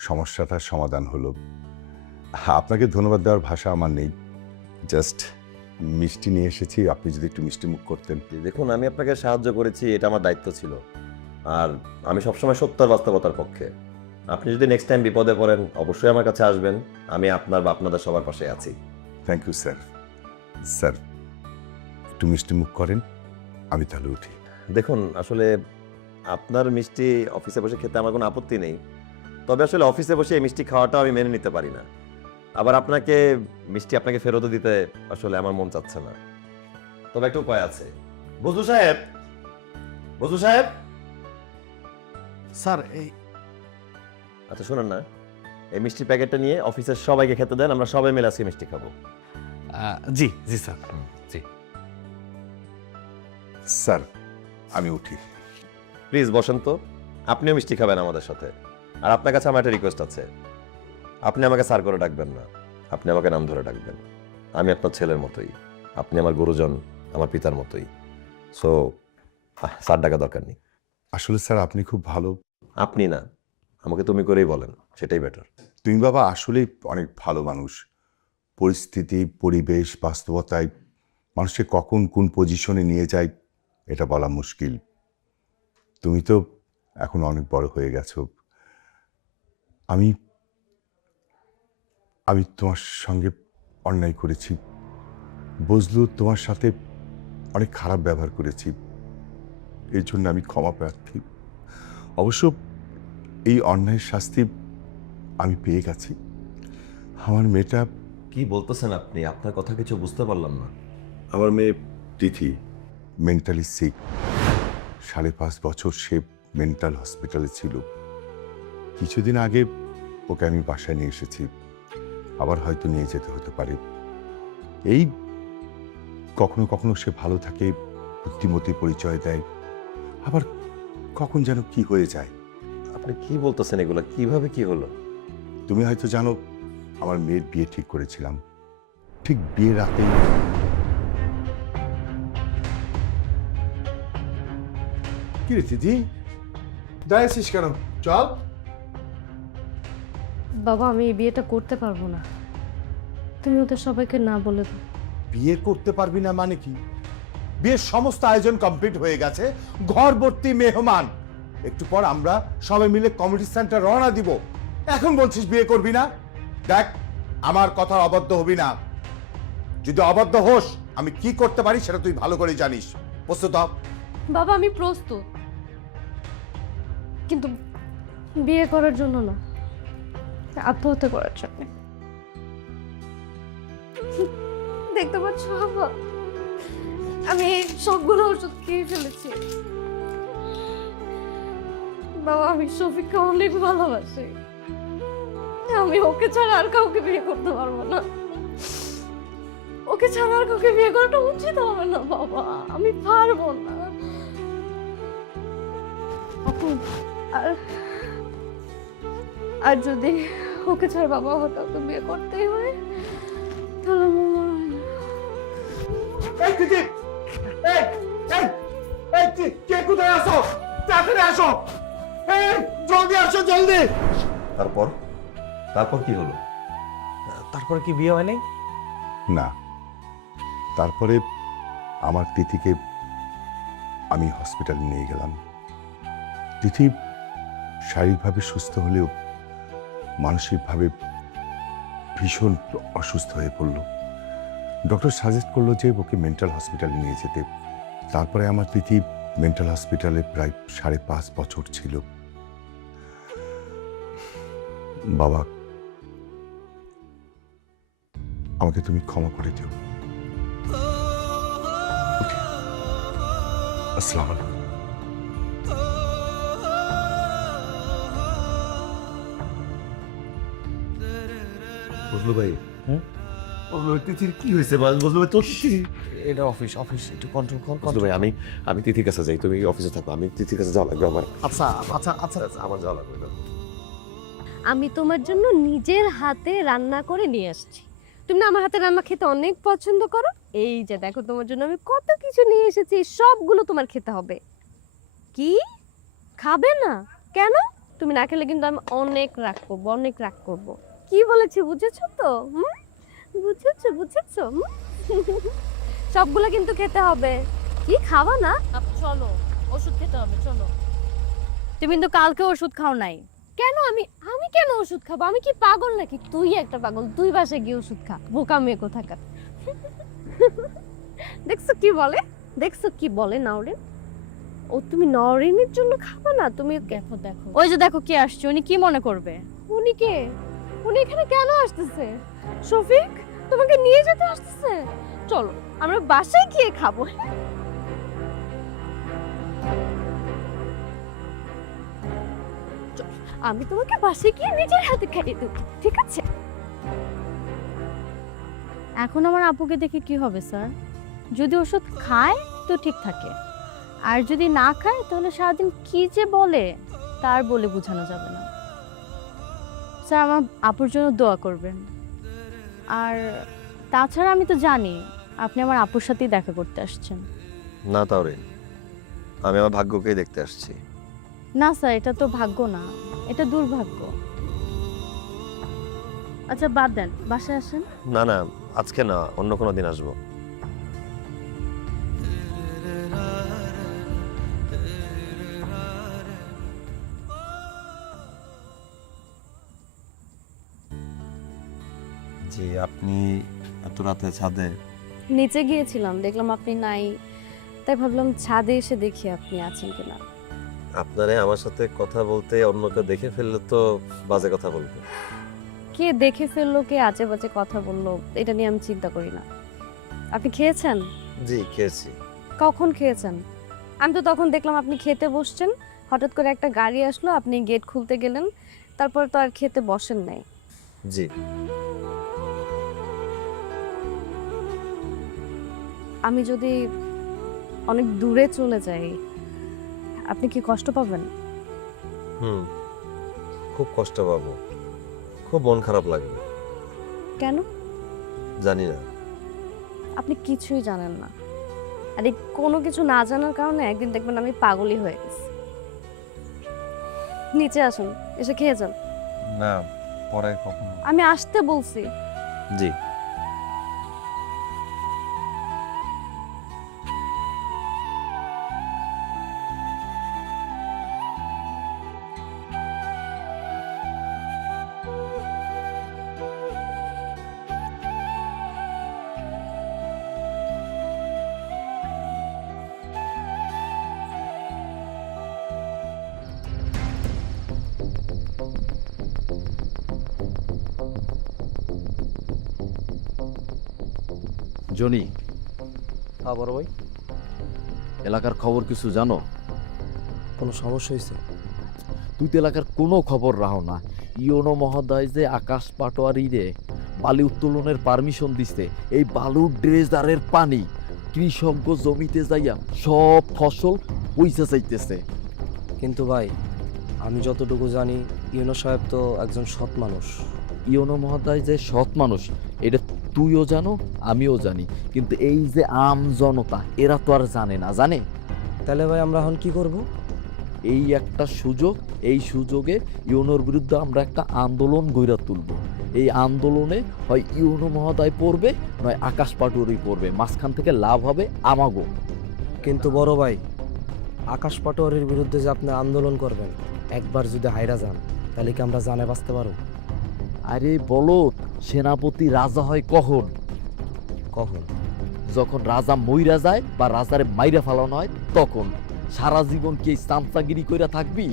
সমস্যাটার সমাধান হলো। আপনাকে ধন্যবাদ দেওয়ার ভাষা আমার নেই। জাস্ট মিষ্টি নিয়ে এসেছি, আপনি যদি একটু মিষ্টি মুখ করতেন। দেখুন, আমি আপনাকে সাহায্য করেছি, এটা আমার দায়িত্ব ছিল। আর আমি সবসময় সত্য আর বাস্তবতার পক্ষে। আপনি যদি নেক্সট টাইম বিপদে পড়েন, অবশ্যই আমার কাছে আসবেন। আমি আপনার বা আপনাদের সবার পাশে আছি। Thank you sir. স্যার, একটু মিষ্টি মুখ করেন, আমি তাহলে উঠি। দেখুন, আসলে আপনার মিষ্টি অফিসে বসে খেতে আমার কোনো আপত্তি নেই, তবে আসলে অফিসে বসে এই মিষ্টি খাওয়াটাও আমি মেনে নিতে পারি না। আবার আপনাকে মিষ্টি আপনাকে ফেরতও দিতে আসলে আমার মন চাচ্ছে না। তবে একটা উপায় আছে। বজু সাহেব, বজু সাহেব, স্যার এই আচ্ছা শুনুন না, এই মিষ্টির প্যাকেটটা নিয়ে অফিসের সবাইকে খেতে দেন, আমরা সবাই মিলে আজকে মিষ্টি খাবো। জি জি স্যার, জি। স্যার, আমি উঠি। প্লিজ বসেন তো, আপনিও মিষ্টি খাবেন আমাদের সাথে। আর আপনার কাছে আমার একটা রিকোয়েস্ট আছে, আপনি আমাকে স্যার করে ডাকবেন না, আপনি আমাকে নাম ধরে ডাকবেন। আমি আপনার ছেলের মতোই, আপনি আমার গুরুজন, আমার পিতার মতোই। সো স্যার ডাকা দরকার নেই। আসলে স্যার, আপনি খুব ভালো। আপনি না, আমাকে তুমি করেই বলেন, সেটাই বেটার। তুমি বাবা আসলেই অনেক ভালো মানুষ। পরিস্থিতি, পরিবেশ, বাস্তবতায় মানুষকে কখন কোন পজিশনে নিয়ে যায় এটা বলা মুশকিল। তুমি তো এখন অনেক বড় হয়ে গেছো। আমি আমি তোমার সঙ্গে অন্যায় করেছি, বজলু তোমার সাথে অনেক খারাপ ব্যবহার করেছি, এই জন্য আমি ক্ষমা প্রার্থী। অবশ্য এই অন্যায়ের শাস্তি আমি পেয়ে গেছি। আমার মেয়েটা, কি বলতেছেন আপনি? আপনার কথা কিছু বুঝতে পারলাম না। আমার মেয়ে তিথি মেন্টালি সিক। 5.5 বছর সে মেন্টাল হসপিটালে ছিল। কিছুদিন আগে ওকে আমি বাসায় নিয়ে এসেছি, আবার হয়তো নিয়ে যেতে হতে পারে। এই কখনো কখনো সে ভালো থাকে, বুদ্ধিমতী পরিচয় দেয়, আবার কখন যেন কি হয়ে যায়। আপনি কি বলতেছেন এগুলো? কিভাবে কি হলো? তুমি হয়তো জানো, আমার মেয়ের বিয়ে ঠিক করেছিলাম, ঠিক বিয়ের রাতেই কি রে দিদি, দাঁড়িয়েছিস কেন? চল। বাবা আমি এই বিয়েটা করতে পারবো না, তুমি ওদের সবাইকে না বলে দাও। বিয়ে করতে পারবি না মানে কি? বিয়ের সমস্ত আয়োজন কমপ্লিট হয়ে গেছে, ঘর ভর্তি মেহমান। একটু পর আমরা সবাই মিলে কমিউনিটি সেন্টার রওনা দিব। এখন বলছিস বিয়ে করবি না? দেখ, আমার কথা অবাধ্য হবি না। যদি অবাধ্য হোস, আমি কি করতে পারি সেটা তুই ভালো করে জানিস। প্রস্তুত হ। বাবা আমি প্রস্তুত, কিন্তু বিয়ে করার জন্য না, আত্মহত্যা করার জন্য। দেখতে পাচ্ছ বাবা, আমি সবগুলো ওষুধ খেয়ে ফেলেছি। বাবা আমি শফিককে অনেক ভালোবাসি, আমি ওকে ছাড়া আর কাউকে বিয়ে করতে পারবো না। ওকে ছাড়া আর কাউকে বিয়ে করাটা উচিত হবে না বাবা, আমি পারবো না। আর যদি ওকে ছাড়া বাবা আমার কাউকে বিয়ে করতেই হয়, তাহলে এই দিদি, এই এই এই কে কোথায় আসো? তাড়াতাড়ি আসো, এই জলদি আসো, জলদি। তারপর তারপর কি হলো? তারপরে কি বিয়ে হয় নাই? না, তারপরে আমার তিথিকে আমি হসপিটালে নিয়ে গেলাম। তিথি শারীরিকভাবে সুস্থ হলেও মানসিকভাবে ভীষণ অসুস্থ হয়ে পড়ল। ডক্টর সাজেস্ট করলো যে ওকে মেন্টাল হসপিটালে নিয়ে যেতে। তারপরে আমার তিথি মেন্টাল হসপিটালে প্রায় 5.5 বছর ছিল। বাবা, আমাকে তুমি ক্ষমা করে দিও। আসসালামু আলাইকুম। বুঝলো ভাই? তিথির কি হয়েছে? বুঝলো ভাই তোর এটা অফিস অফিস, একটু কন্ট্রোল কর। বুঝলো ভাই, আমি তিথির কাছে যাই, তুমি অফিসে থাকো। আমি তিথির কাছে যাওয়া লাগবে আমার। আচ্ছা আচ্ছা আচ্ছা আমার যাওয়া লাগবে না। আমি তোমার জন্য নিজের হাতে রান্না করে নিয়ে আসছি। তুমি না আমার হাতে রান্না খেতে অনেক পছন্দ করো, এই যে দেখো তোমার জন্য আমি কত কিছু নিয়ে এসেছি, সবগুলো তোমার খেতে হবে। কি খাবে না? কেন? তুমি না খেলে কিন্তু আমি অনেক রাগ করবো, অনেক রাগ করবো। কি বলেছি বুঝেছো তো? বুঝেছো বুঝেছো? সবগুলো কিন্তু খেতে হবে। কি খাওয়া না? চলো ওষুধ খেতে হবে, চলো। তুমি কিন্তু কালকে ওষুধ খাও নাই কেন? আমি কেন ওষুধ খাবো? আমি কি পাগল নাকি? তুই একটা পাগল, তুই বাসায় গিয়ে ওষুধ খা, বোকা মেয়ে কোথাকার। দেখছো কি বলে, দেখছো কি বলে নওরিন। ও তুমি নওরিনের জন্য খাবা না? তুমি দেখো দেখো, ওই যে দেখো কে আসছে, উনি কি মনে করবে? উনি কে? উনি এখানে কেন আসতেছে? শফিক তোমাকে নিয়ে যেতে আসতেছে। চলো আমরা বাসায় গিয়ে খাবো। আমি তোমাকে বাসায় গিয়ে নিজের হাতে খাইয়ে দেবো, ঠিক আছে? এখন আমার আপুকে দেখে কি হবে স্যার? যদি ওষুধ খায় তো ঠিক থাকে, আর যদি না খায় তাহলে সারাদিন কি যে বলে তার বলে বোঝানো যাবে না। স্যার আমার আপুর জন্য দোয়া করবেন। আর তাছাড়া আমি তো জানি আপনি আমার আপুর সাথেই দেখা করতে আসছেন। না তাওরে, আমি আমার ভাগ্যকেই দেখতে আসছি। না স্যার, এটা তো ভাগ্য না, এটা দুর্ভাগ্য। আচ্ছা বাদ দেন, বাসায় আসেন। না না, আজকে না, অন্য কোনো দিন আসবো। জি, আপনি এত রাতে ছাদে? নিচে গিয়েছিলাম, দেখলাম আপনি নাই, তাই ভাবলাম ছাদে এসে দেখি আপনি আছেন কিনা। আপনারে আমার সাথে কথা বলতে অন্য কেউ দেখে ফেললে তো বাজে কথা বলবে। কে দেখে ফেললো, কে আজে বাজে কথা বললো, এটা নিয়ে আমি চিন্তা করি না। আপনি খেয়েছেন? জি, খেয়েছি। কখন খেয়েছেন? আমি তো তখন দেখলাম আপনি খেতে বসছেন, হঠাৎ করে একটা গাড়ি আসলো, আপনি গেট খুলতে গেলেন, তারপর তো আর খেতে বসেন নাই। জি। আমি যদি অনেক দূরে চলে যাই, আপনি কি কষ্ট পাবেন? খুব কষ্ট পাবো, খুব মন খারাপ লাগবে। কেন? জানি না। আপনি কিছুই জানেন না, আর এই কোনো কিছু না জানার কারণে একদিন দেখবেন আমি পাগলই হয়ে গেছি। নিচে আসুন, এসে খেয়ে যান। না, পরে কখনো। আমি আসতে বলছি। জি। জনি, বড় ভাই, এলাকার খবর কিছু জানো? কোনো সমস্যা হয়েছে? তুই তো এলাকার কোনো খবর রাখো না। ইওনো মহোদয় যে আকাশ পাটোয়ারি রে বালি উত্তোলনের পারমিশন দিচ্ছে, এই বালুর ড্রেজারের পানি কৃষক জমিতে যাইয়া সব ফসল পয়সা চাইতেছে। কিন্তু ভাই, আমি যতটুকু জানি ইউনো সাহেব তো একজন সৎ মানুষ। ইওনো মহোদয় যে সৎ মানুষ এটা তুইও জানো, আমিও জানি, কিন্তু এই যে আম জনতা এরা তো আর জানে না। জানে? তাহলে ভাই আমরা এখন কি করব? এই একটা সুযোগ, এই সুযোগে ইউনোর বিরুদ্ধে আমরা একটা আন্দোলন গইরা তুলব। এই আন্দোলনে হয় ইউনো মহোদয় পড়বে, নয় আকাশ পাটুরি পড়বে, মাঝখান থেকে লাভ হবে আমাগো। কিন্তু বড় ভাই, আকাশ পাটোয়ারির বিরুদ্ধে যে আপনি আন্দোলন করবেন, একবার যদি হাইরা যান তাহলে কি আমরা জানে বাঁচতে পারব? আরে বলো, সেনাপতি রাজা হয় কখন? কখন? যখন রাজা মইরা যায় বা রাজারে মাইরা ফালানো হয় তখন। সারা জীবন কি চামচাগিরি কইরা থাকবি?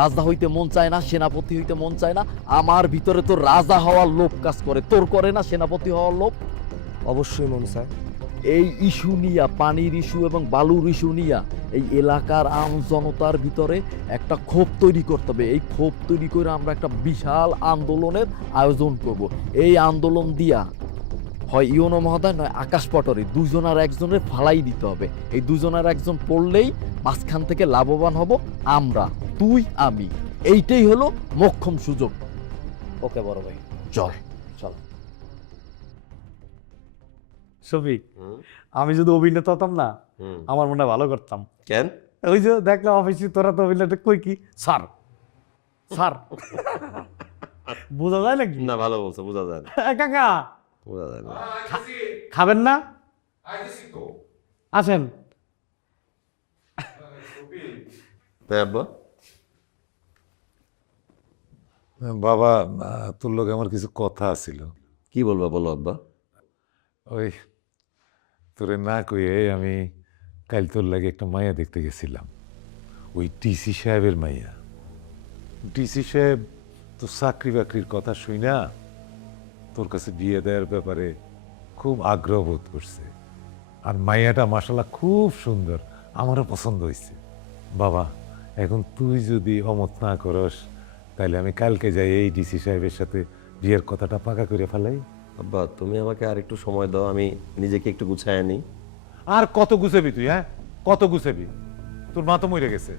রাজা হইতে মন চায় না, সেনাপতি হইতে মন চায় না। আমার ভিতরে তো রাজা হওয়ার লোভ কাজ করে, তোর করে না সেনাপতি হওয়ার লোভ? অবশ্যই মন চায়। এই ইস্যু নিয়া, পানির ইস্যু এবং বালুর ইস্যু নিয়া এই এলাকার আম জনতার ভিতরে একটা ক্ষোভ তৈরি করতে হবে। এই ক্ষোভ তৈরি করে আমরা একটা বিশাল আন্দোলনের আয়োজন করব। এই আন্দোলন দিয়া হয় ইউনো মহোদয় নয় আকাশ পাটোয়ারি, দুজনের একজনের ফালাই দিতে হবে। এই দুজনের একজন পড়লেই মাঝখান থেকে লাভবান হব আমরা, তুই আমি। এইটাই হলো মোক্ষম সুযোগ। ওকে বড় ভাই, চল। শফিক, আমি যদি অভিনেতা হতাম না, আমার মনে হয় ভালো করতাম। কেন? ওই যে দেখলাম অফিসে তোরা তো অভিনেতা, কই কি স্যার স্যার বোঝা যায় নাকি? না, ভালো বলছো, বোঝা যায় না। কাকা বোঝা যায় না। খাবেন না? আসেন। আব্বা, বাবা, তোর লোক আমার কিছু কথা ছিল। কি বলবা বলো আব্বা। ওই তোরে না কইয়ে আমি কাল তোর লাগে একটা মাইয়া দেখতে গেছিলাম, ওই ডিসি সাহেবের মাইয়া। ডিসি সাহেব তো চাকরি বাকরির কথা শুই না তোর কাছে বিয়ে দেওয়ার ব্যাপারে খুব আগ্রহ বোধ করছে। আর মাইয়াটা মাশাআল্লাহ খুব সুন্দর, আমারও পছন্দ হয়েছে। বাবা, এখন তুই যদি অমত না করস তাহলে আমি কালকে যাই এই ডিসি সাহেবের সাথে বিয়ের কথাটা পাকা করে ফেলাই। আব্বা, তুমি আমাকে আর একটু সময় দাও, আমি নিজেকে একটু গুছায় আনি। আর কত গুছাবি তুই? হ্যাঁ, কত গুছাবি? তোর মা তো মরে গেছে,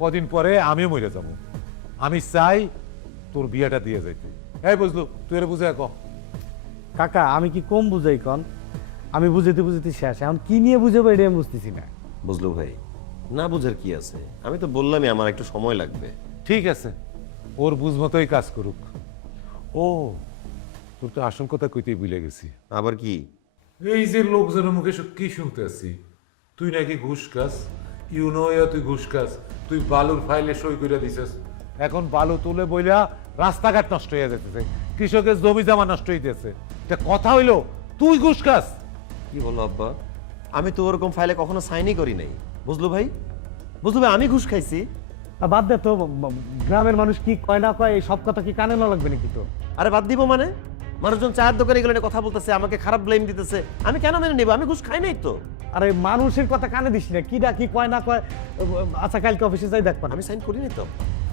কদিন পরে আমিও মরে যাব। আমি চাই তোর বিয়েটা দিয়ে যাইতে। এই বুঝলো, তুই এর বুঝে ক। কাকা, আমি কি কম বুঝাই কন? আমি বুঝাইতে বুঝাইতে শেষ, এখন কি নিয়ে বুঝাবো এটা আমি বুঝতেছি না। বুঝলো ভাই, না বুঝার কি আছে? আমি তো বললামই আমার একটু সময় লাগবে। ঠিক আছে, ওর বুঝ মতোই কাজ করুক। ও, তোর তো আসল কথা কইতেই ভুলে গেছি। আবার কি? এই যে লোকজনের মুখে সব কি শুনতে আছি, তুই নাকি ঘুষ খাস, তুই ঘুষ খাস, তুই বালুর ফাইলে সই করে দিছিস। এখন বালু তুলে বইলা রাস্তাঘাট নষ্ট হয়ে যেতেছে, কৃষকের জমি জমা নষ্ট হইতেছে। এটা কথা হইলো তুই ঘুষ খাস? কি বলো আব্বা, আমি তো ওরকম ফাইলে কখনো সাইনই করি নাই। বুঝলো ভাই, বুঝলো ভাই, আমি ঘুষ খাইছি? আর বাদ দে তো, গ্রামের মানুষ কি কয় না কয় এই সব কথা কি কানে না লাগবে নাকি তো? আরে বাদ দিব মানে? মানুষজন চায়ের দোকানে গেলে কথা বলতেছে, আমাকে খারাপ ব্লেম দিতেছে, আমি কেন মেনে নিব? আমি ঘুষ খাই নাই তো। আরে মানুষের কথা কানে দিস না, কিডা কি কয় না কয়। আচ্ছা কালকে অফিসে যাই দেখবা। আমি সাইন করি নাই তো।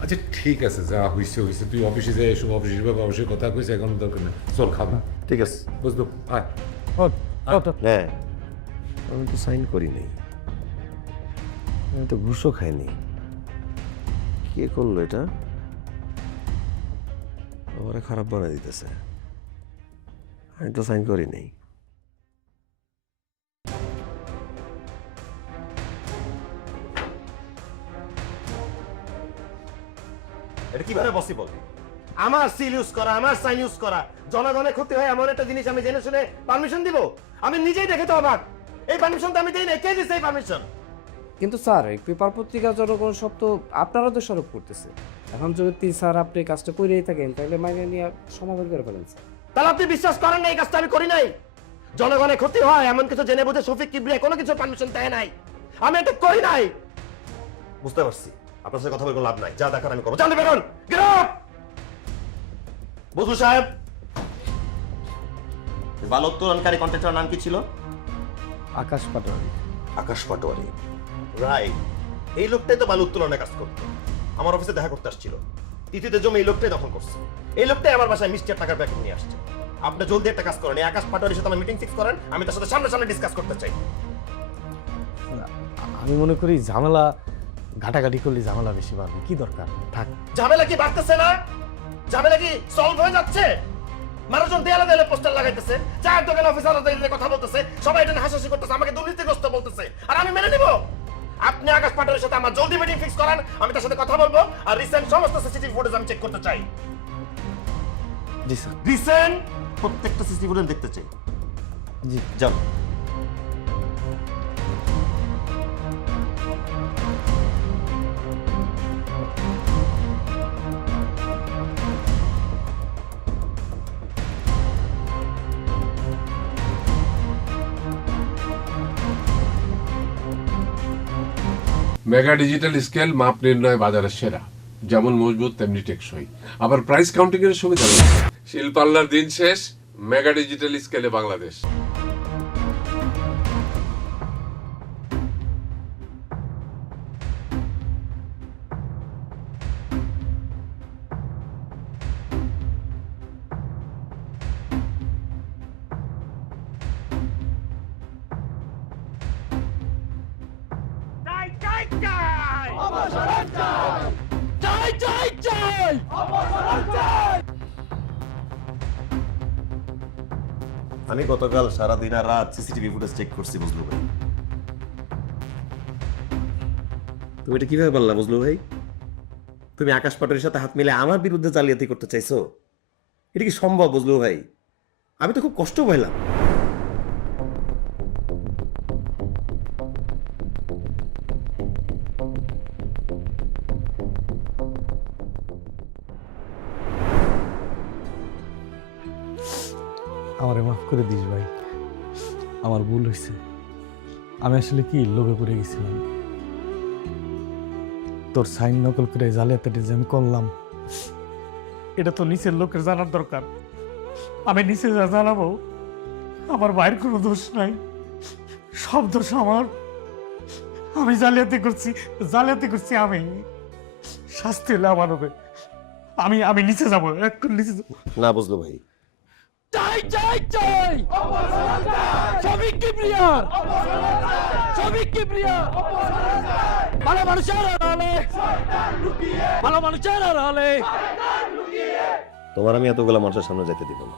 আচ্ছা ঠিক আছে, যা হয়েছে হয়েছে, তুই অফিসে যাই, এসব অফিসের কথা কইছে, এখন দরকার নেই, চল খাবো। ঠিক আছে, বুঝলো, আয়। হ্যাঁ, আমি তো সাইন করি নাই, আমি তো ঘুষও খাইনি। কে করলো এটা? আমারে খারাপ বানাই দিতেছে। আমি তো সাইন করি নাই। এটা কিভাবে পসিবল? আমার সিল ইউজ করা, আমার সাইন ইউজ করা, জনগণের ক্ষতি হয় এমন একটা জিনিস আমি জেনে শুনে পারমিশন দিব? আমি নিজেই দেখে তো অবাক। এই পারমিশন তো আমি দেই নাই, কে দিছে এই পারমিশন? কিন্তু স্যার এই পেপার পত্রিকা জনগণ সব তো আপনারা দোষারোপ করতেছে। এখন যদি স্যার আপনি এই কাজটা করেই থাকেন তাহলে মাইনে নিয়ে সমাধান করে ফেলেন স্যার। তাহলে আপনি বিশ্বাস করেন না এই কাজটা আমি করি নাই? জনগণের ক্ষতি হয় এমন কিছু জেনে বুঝে শফিক কিবরিয়া কোনো কিছু পারমিশন দেয় নাই, আমি এটা করি নাই। বুঝতে পারছি, আপনার সাথে কথা বলে কোনো লাভ নাই, যা দেখার আমি করবো। জানতে পারুন বধু সাহেব, বালক উত্তোলনকারী কন্ট্রাক্টরের নাম কি ছিল? আকাশ পাটোয়ারি। আকাশ পাটোয়ারি, রাইট। এই লোকটাই তো বালু উত্তোলনের কাজ করতো, আমার অফিসে দেখা করতে আসছিল। তিথিতে জমি এই লোকটাই দখল করছে। এই লোকটাই আমার বাসায় মিষ্টি আর টাকার প্যাকেট নিয়ে আসছে। আপনি জলদি একটা কাজ করেন, এই আকাশ পাটোয়ারির সাথে আমার মিটিং ফিক্স করেন, আমি তার সাথে সামনে সামনে ডিসকাস করতে চাই। আমি মনে করি ঝামেলা ঘাটাঘাটি করলে ঝামেলা বেশি বাড়বে, কি দরকার? থাক। ঝামেলা কি বাড়তেছে না? ঝামেলা কি সলভ হয়ে যাচ্ছে? মানুষজন দেয়ালে দেয়ালে পোস্টার লাগাইতেছে, চায়ের দোকানে অফিসারদের কথা বলতেছে, সবাই এটা হাসাহাসি করতেছে, আমাকে দুর্নীতিগ্রস্ত বলতেছে, আর আমি মেনে নিব? আপনি আকাশ পাটোয়ারির সাথে আমার জলদি মিটিং ফিক্স করেন, আমি তার সাথে কথা বলবো, আর রিসেন্ট সমস্ত সিসিটিভি ফুটেজ আমি চেক করতে চাই। জি স্যার। রিসেন্ট প্রত্যেকটা সিসিটিভি ফুটেজ দেখতে চাই। জি যাও। মেগা ডিজিটাল স্কেল মাপ নির্ণয় বাজারের সেরা, যেমন মজবুত তেমনি টেকসই, আবার প্রাইস কাউন্টিং এর সুবিধা রয়েছে। শিল্পাল্লার দিন শেষ, মেগা ডিজিটাল স্কেলে বাংলাদেশ। আমি গতকাল সারাদিন আর রাত সিসিটিভি ফুটেজ চেক করছি, বুঝলো ভাই। তুমি এটা কিভাবে বললা বুঝলো ভাই? তুমি আকাশ পাটোয়ারির সাথে হাত মিলে আমার বিরুদ্ধে জালিয়াতি করতে চাইছো? এটা কি সম্ভব বুঝলো ভাই? আমি তো খুব কষ্ট পাইলাম। আমারে মাফ করে দিস ভাই, আমার ভুল হয়েছে। আমি আসলে কি লোভে পড়ে গেছিলাম। তোর সাইন নকল করে জালিয়াতিটা যে আমি করলাম, এটা তো নিচের লোকের জানার দরকার। আমি নিচে যা জানাবো, আমার ভাইয়ের কোনো দোষ নাই, সব দোষ আমার। আমি জালিয়াতি করছি আমি। শাস্তি হলে আমার হবে। আমি নিচে যাবো, এখন নিচে যাবো। না বুঝলো ভাই, চাই চাই চাই শফিক কিবরিয়ার, শফিক কিবরিয়ার ভালো মানুষের আড়ালে, ভালো মানুষের আড়ালে। তোমার আমি এতগুলো মানুষের সামনে যেতে দিব না।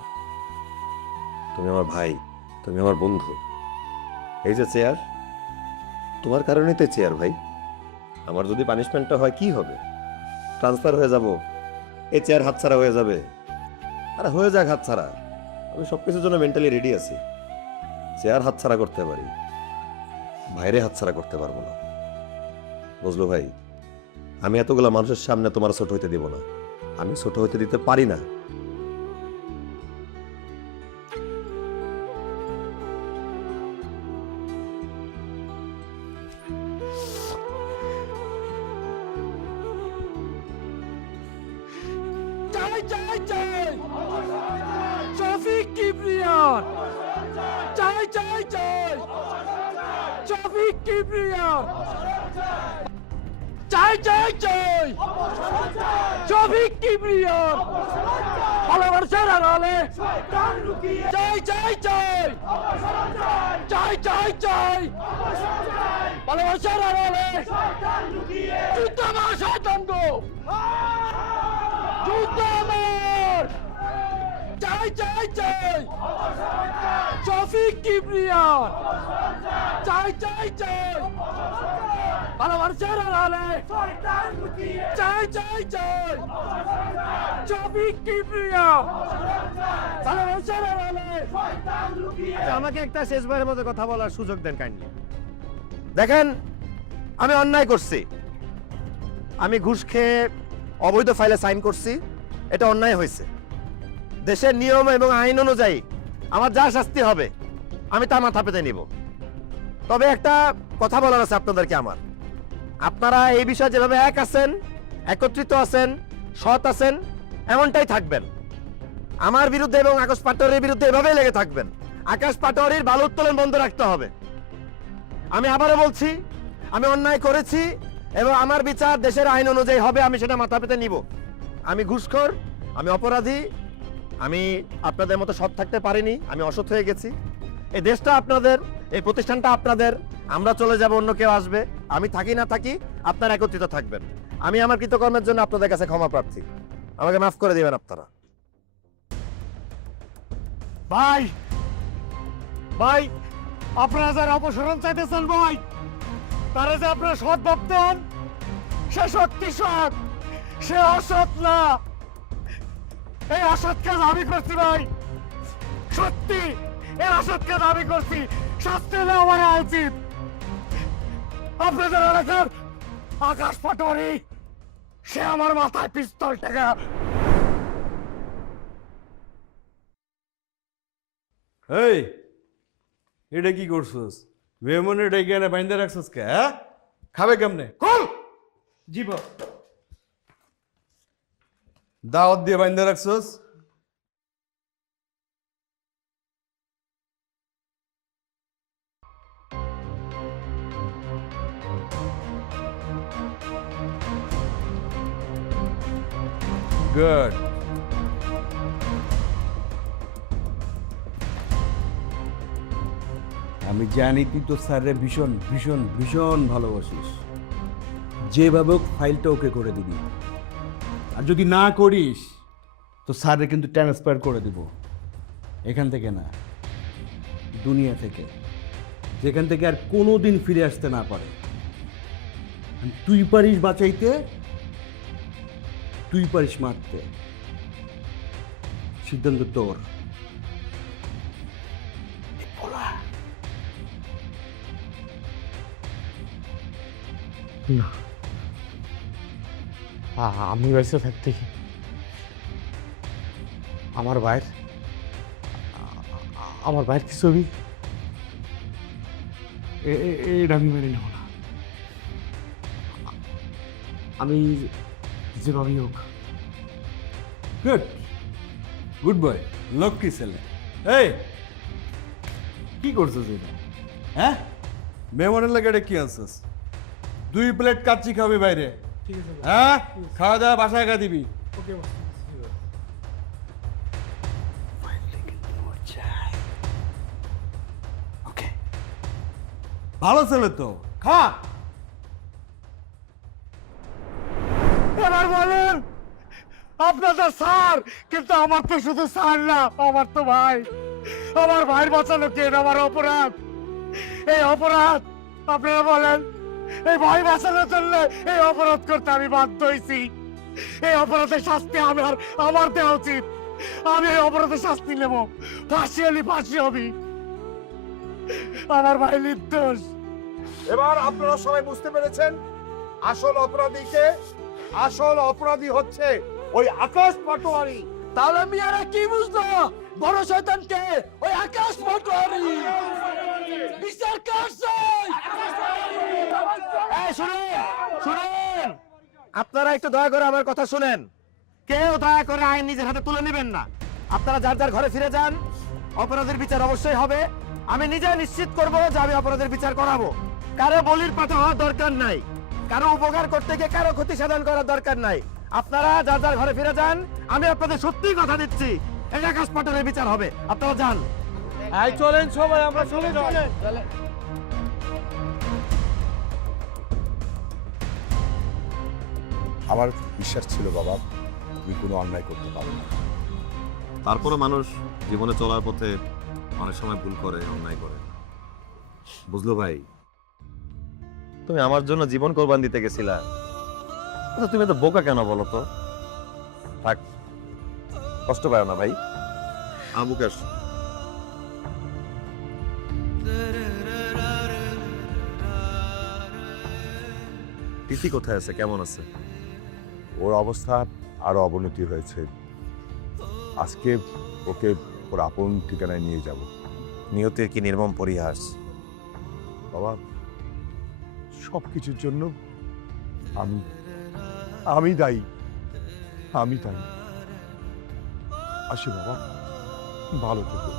তুমি আমার ভাই, তুমি আমার বন্ধু। এই যে চেয়ার, তোমার কারণেই তো চেয়ার ভাই। আমার যদি পানিশমেন্টটা হয় কি হবে? ট্রান্সফার হয়ে যাব, এই চেয়ার হাতছাড়া হয়ে যাবে। আরে হয়ে যাক হাতছাড়া, আমি সবকিছুর জন্য মেন্টালি রেডি আছি। চেয়ার হাতছাড়া করতে পারি, বাইরে হাতছাড়া করতে পারবো না। বুঝলো ভাই, আমি এতগুলো মানুষের সামনে তোমার ছোট হইতে দিব না, আমি ছোট হইতে দিতে পারি না। চাই চাই চাই শফিক কিবরিয়ার, চাই চাই চাই শফিক কিবরিয়ার, চাই চাই চাই শফিক কিবরিয়ার, ভালোবাসার আড়ালে চাই চাই চাই, চাই চাই চাই ভালোবাসার আড়ালে যুদ্ধ আমার শয়তান গো, যুদ্ধ আমার, চাই চাই চাই শফিক কিবরিয়ার, চাই চাই চাই ভালোবাসার আড়ালে চাই চাই চাই শফিক কিবরিয়ার, ভালোবাসার আড়ালে। আমাকে একটা শেষবারের মতো কথা বলার সুযোগ দেন কাইন্ডলি। দেখেন, আমি অন্যায় করছি, আমি ঘুষ খেয়ে অবৈধ ফাইলে সাইন করছি, এটা অন্যায় হয়েছে। দেশের নিয়ম এবং আইন অনুযায়ী আমার যা শাস্তি হবে আমি তা মাথা পেতে নিব। তবে একটা কথা বলার আছে আপনাদেরকে আমার, আপনারা এই বিষয়ে যেভাবে এক আছেন, একত্রিত আছেন, সৎ আছেন, এমনটাই থাকবেন। আমার বিরুদ্ধে এবং আকাশ পাটোয়ারির বিরুদ্ধে এভাবেই লেগে থাকবেন। আকাশ পাটোয়ারির বালু উত্তোলন বন্ধ রাখতে হবে। আমি আবারও বলছি, আমি অন্যায় করেছি এবং আমার বিচার দেশের আইন অনুযায়ী হবে, আমি সেটা মাথা পেতে নিব। আমি ঘুষখোর, আমি অপরাধী, আমি আপনাদের মতো সৎ থাকতে পারিনি, আমি অসৎ হয়ে গেছি। এই দেশটা আপনাদের, এই প্রতিষ্ঠানটা আপনাদের, আমরা চলে যাব, অন্য কেউ আসবে। আমি থাকি না থাকি, আপনারা একত্রিত থাকবেন। আমি আমার কৃতকর্মের জন্য আপনাদের কাছে ক্ষমা প্রার্থী, আমাকে মাফ করে দিবেন আপনারা। ভাই ভাই, আপনারা যারা অপসারণ চাইতেছেন ভাই, তারা যে আপনারা সৎ ভাবতেন, সে সত্যি সৎ, সে অসৎ না। এই অসৎ কাজ আমি করছি ভাই, সত্যি এই অসৎ কাজ আমি করছি, শাস্তি হলে আমার উচিত। আপনাদের এলাকার আকাশ পাটোয়ারি, সে আমার মাথায় পিস্তল টেকা। এই, এটা কি করছস? মেমনে ডেকে এনে বাইন্দা রাখছস কে? হ্যাঁ, খাবে কেমনে? খোল। জীব দাওয়াত দিয়ে বাইন্দা রাখছস? গুড। আমি জানি তুই তো স্যারে ভীষণ ভীষণ ভীষণ ভালোবাসিস, যেভাবে হোক ফাইলটা ওকে করে দিবি। আর যদি না করিস তো স্যারে কিন্তু ট্রান্সফার করে দিব, এখান থেকে না, দুনিয়া থেকে, যেখান থেকে আর কোনো দিন ফিরে আসতে না পারে। আর তুই পারিস বাঁচাইতে, তুই পারিস মারতে, সিদ্ধান্ত তোর। না, আমি বেঁচে থাকতে আমার ভাইয়ের কি ছবি, এটা আমি মেনে নেব না। আমি যেভাবেই হোক। গুড, গুড বয়, লক্ষ্মী ছেলে। এই, কি করছিস এটা? হ্যাঁ, মেমনের লাগে এটা কি আনছিস? 2 প্লেট কাচ্চি খাবি বাইরে, হ্যাঁ? খাওয়া দাওয়া বাসায় খা দিবি। ওকে, ভালো ছেলে তো, খা। এবার বলেন, আপনাদের স্যার, কিন্তু আমার তো শুধু স্যার না, আমার তো ভাই। আমার ভাইয়ের বাঁচানো কেন আমার অপরাধ? এই অপরাধ আপনারা বলেন, এই ভাই বাঁচানোর জন্য এই অপরাধ করতে আমি বাধ্য হয়েছি। এই অপরাধের শাস্তি আমার দেওয়া উচিত। আমি এই অপরাধের শাস্তি নেব, ফাঁসি হলে ফাঁসি হবি। আমার ভাই নির্দোষ। এবার আপনারা সবাই বুঝতে পেরেছেন আসল অপরাধীকে। আসল অপরাধী হচ্ছে ওই আকাশ পাটোয়ারি। তাহলে মিয়ারা কি বুঝলো? বড় শয়তান কে? ওই আকাশ পাটোয়ারি। বিচার কার চাই? শুনেন, আপনারা একটু দয়া করে আমার কথা শুনেন। কেউ দয়া করে আইন নিজের হাতে তুলে নেবেন না। আপনারা যার যার ঘরে ফিরে যান। অপরাধের বিচার অবশ্যই হবে। আমি নিজে নিশ্চিত করব যে আমি অপরাধের বিচার করাবো। কারো বলির পাঠা হওয়ার দরকার নাই, কারো উপকার করতে গিয়ে কারো ক্ষতি সাধন করার দরকার নাই। আপনারা যার যার ঘরে ফিরে যান। আমি আপনাদের সত্যি কথা দিচ্ছি, এই আকাশ পাটনের বিচার হবে। আপনারা যান। চলেন সবাই, আমরা চলে যাই। আমার বিশ্বাস ছিল বাবা তুমি কোনো অন্যায় করতে পারো না। তারপরে মানুষ জীবনে চলার পথে অনেক সময় ভুল করে, অন্যায় করে। বুঝলো ভাই, তুমি আমার জন্য জীবন কোরবান দিতে গেছিলা, আচ্ছা তুমি তো বোকা কেন বলো তো? থাক, কষ্ট পাও না ভাই। আবুকাশ তিথি কোথায় আছে, কেমন আছে? ওর অবস্থা আরো অবনতি হয়েছে। আজকে ওকে ওর আপন ঠিকানায় নিয়ে যাব। নিয়তির কি নির্মম পরিহাস! বাবা সব কিছুর জন্য আমি দায়ী, আমি দায়ী। আসি বাবা, ভালো থেকো।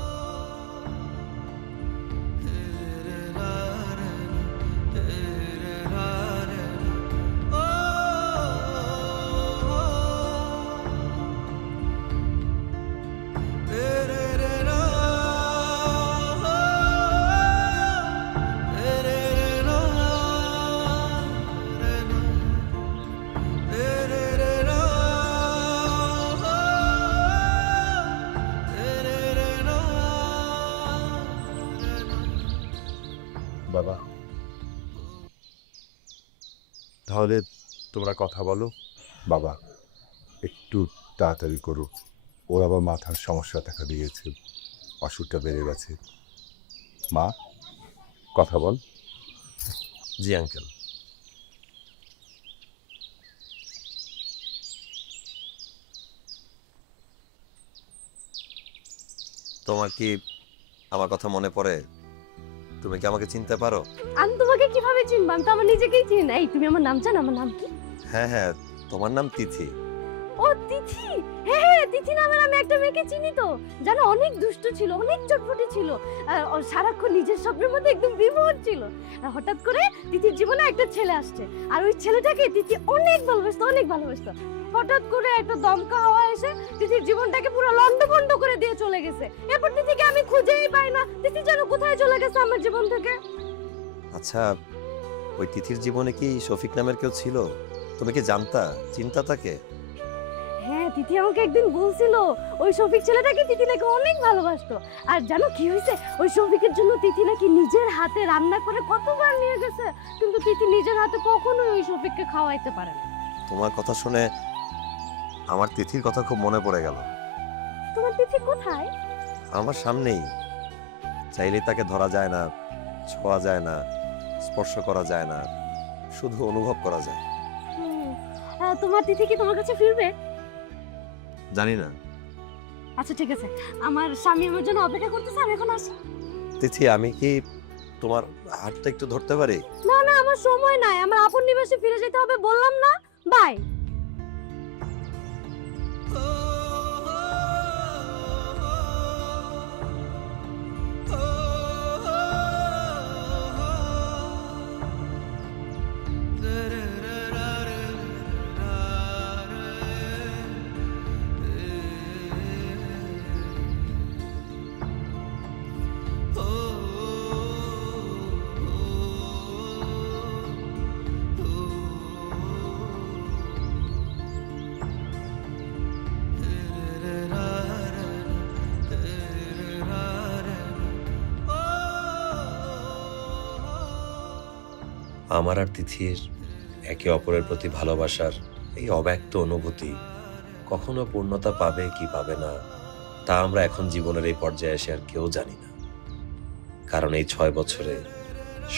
বাবা তাহলে তোমরা কথা বলো। বাবা একটু তাড়াতাড়ি করো, ওর আবার মাথার সমস্যা দেখা দিয়েছে, অসুখটা বেড়ে গেছে। মা কথা বল। জি আঙ্কেল। তোমার কি আমার কথা মনে পড়ে? তুমি কি আমাকে চিনতে পারো? আমি তোমাকে কিভাবে চিনব? আমি তো আমার নিজেকেই চিনি না। এই তুমি আমার নাম জানো? আমার নাম কি? হ্যাঁ হ্যাঁ, তোমার নাম তিথি। ও তিথি, হ্যাঁ হ্যাঁ, তিথি নামের আমি একটা মেয়েকে চিনি তো। জানো, অনেক দুষ্ট ছিল, অনেক চটপটে ছিল, ও সারাক্ষণ নিজের স্বপ্নের মধ্যে একদম বিভোর ছিল। হঠাৎ করে তিথির জীবনে একটা ছেলে আসছে, আর ওই ছেলেটাকে তিথি অনেক ভালোবাসতো, অনেক ভালোবাসতো। হঠাৎ করে একটা দমকা হাওয়া এসে তিথির জীবনটাকে পুরো লন্ডভন্ড করে দিয়ে চলে গেছে। এরপর তিথিকে আমি খুঁজেই পাই না। তিথি যেন কোথায় চলে গেছে আমার জীবন থেকে। আচ্ছা, ওই তিথির জীবনে কি শফিক নামের কেউ ছিল? তুমি কি জানতা, চিন্তা তাকে? হ্যাঁ, তিথি আমাকে একদিন বলছিল ওই শফিক ছেলেটাকে তিথি নাকি অনেক ভালোবাসতো। আর জানো কি হয়েছে? ওই শফিকের জন্য তিথি নাকি নিজের হাতে রান্না করে কতবার নিয়ে গেছে, কিন্তু তিথি নিজের হাতে কখনোই ওই শফিককে খাওয়াইতে পারে না। তোমার কথা শুনে আমার তিথির কথা খুব মনে পড়ে গেল। তোমার তিথি কোথায়? আমার সামনেই, চাইলেই তাকে ধরা যায় না, ছোঁয়া যায় না, স্পর্শ করা যায় না, শুধু অনুভব করা যায়। তোমার তিথি কি তোমার কাছে ফিরবে? জানি না। আচ্ছা ঠিক আছে, আমার স্বামী আমার জন্য অপেক্ষা করতেছে, আমি এখন আসি। তিথি, আমি কি তোমার হাতটা একটু ধরতে পারি? না না, আমার সময় নাই, আমার আপন নিবাসে ফিরে যেতে হবে, বললাম না। বাই। আমার আর তিথির একে অপরের প্রতি ভালোবাসার এই অব্যক্ত অনুভূতি কখনো পূর্ণতা পাবে কি পাবে না, তা আমরা এখন জীবনের এই পর্যায়ে এসে আর কেউ জানি না। কারণ এই 6 বছরে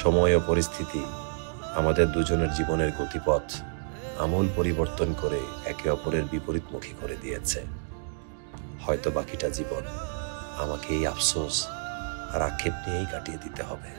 সময় ও পরিস্থিতি আমাদের দুজনের জীবনের গতিপথ আমূল পরিবর্তন করে একে অপরের বিপরীতমুখী করে দিয়েছে। হয়তো বাকিটা জীবন আমাকে এই আফসোস আর আক্ষেপ নিয়েই কাটিয়ে দিতে হবে।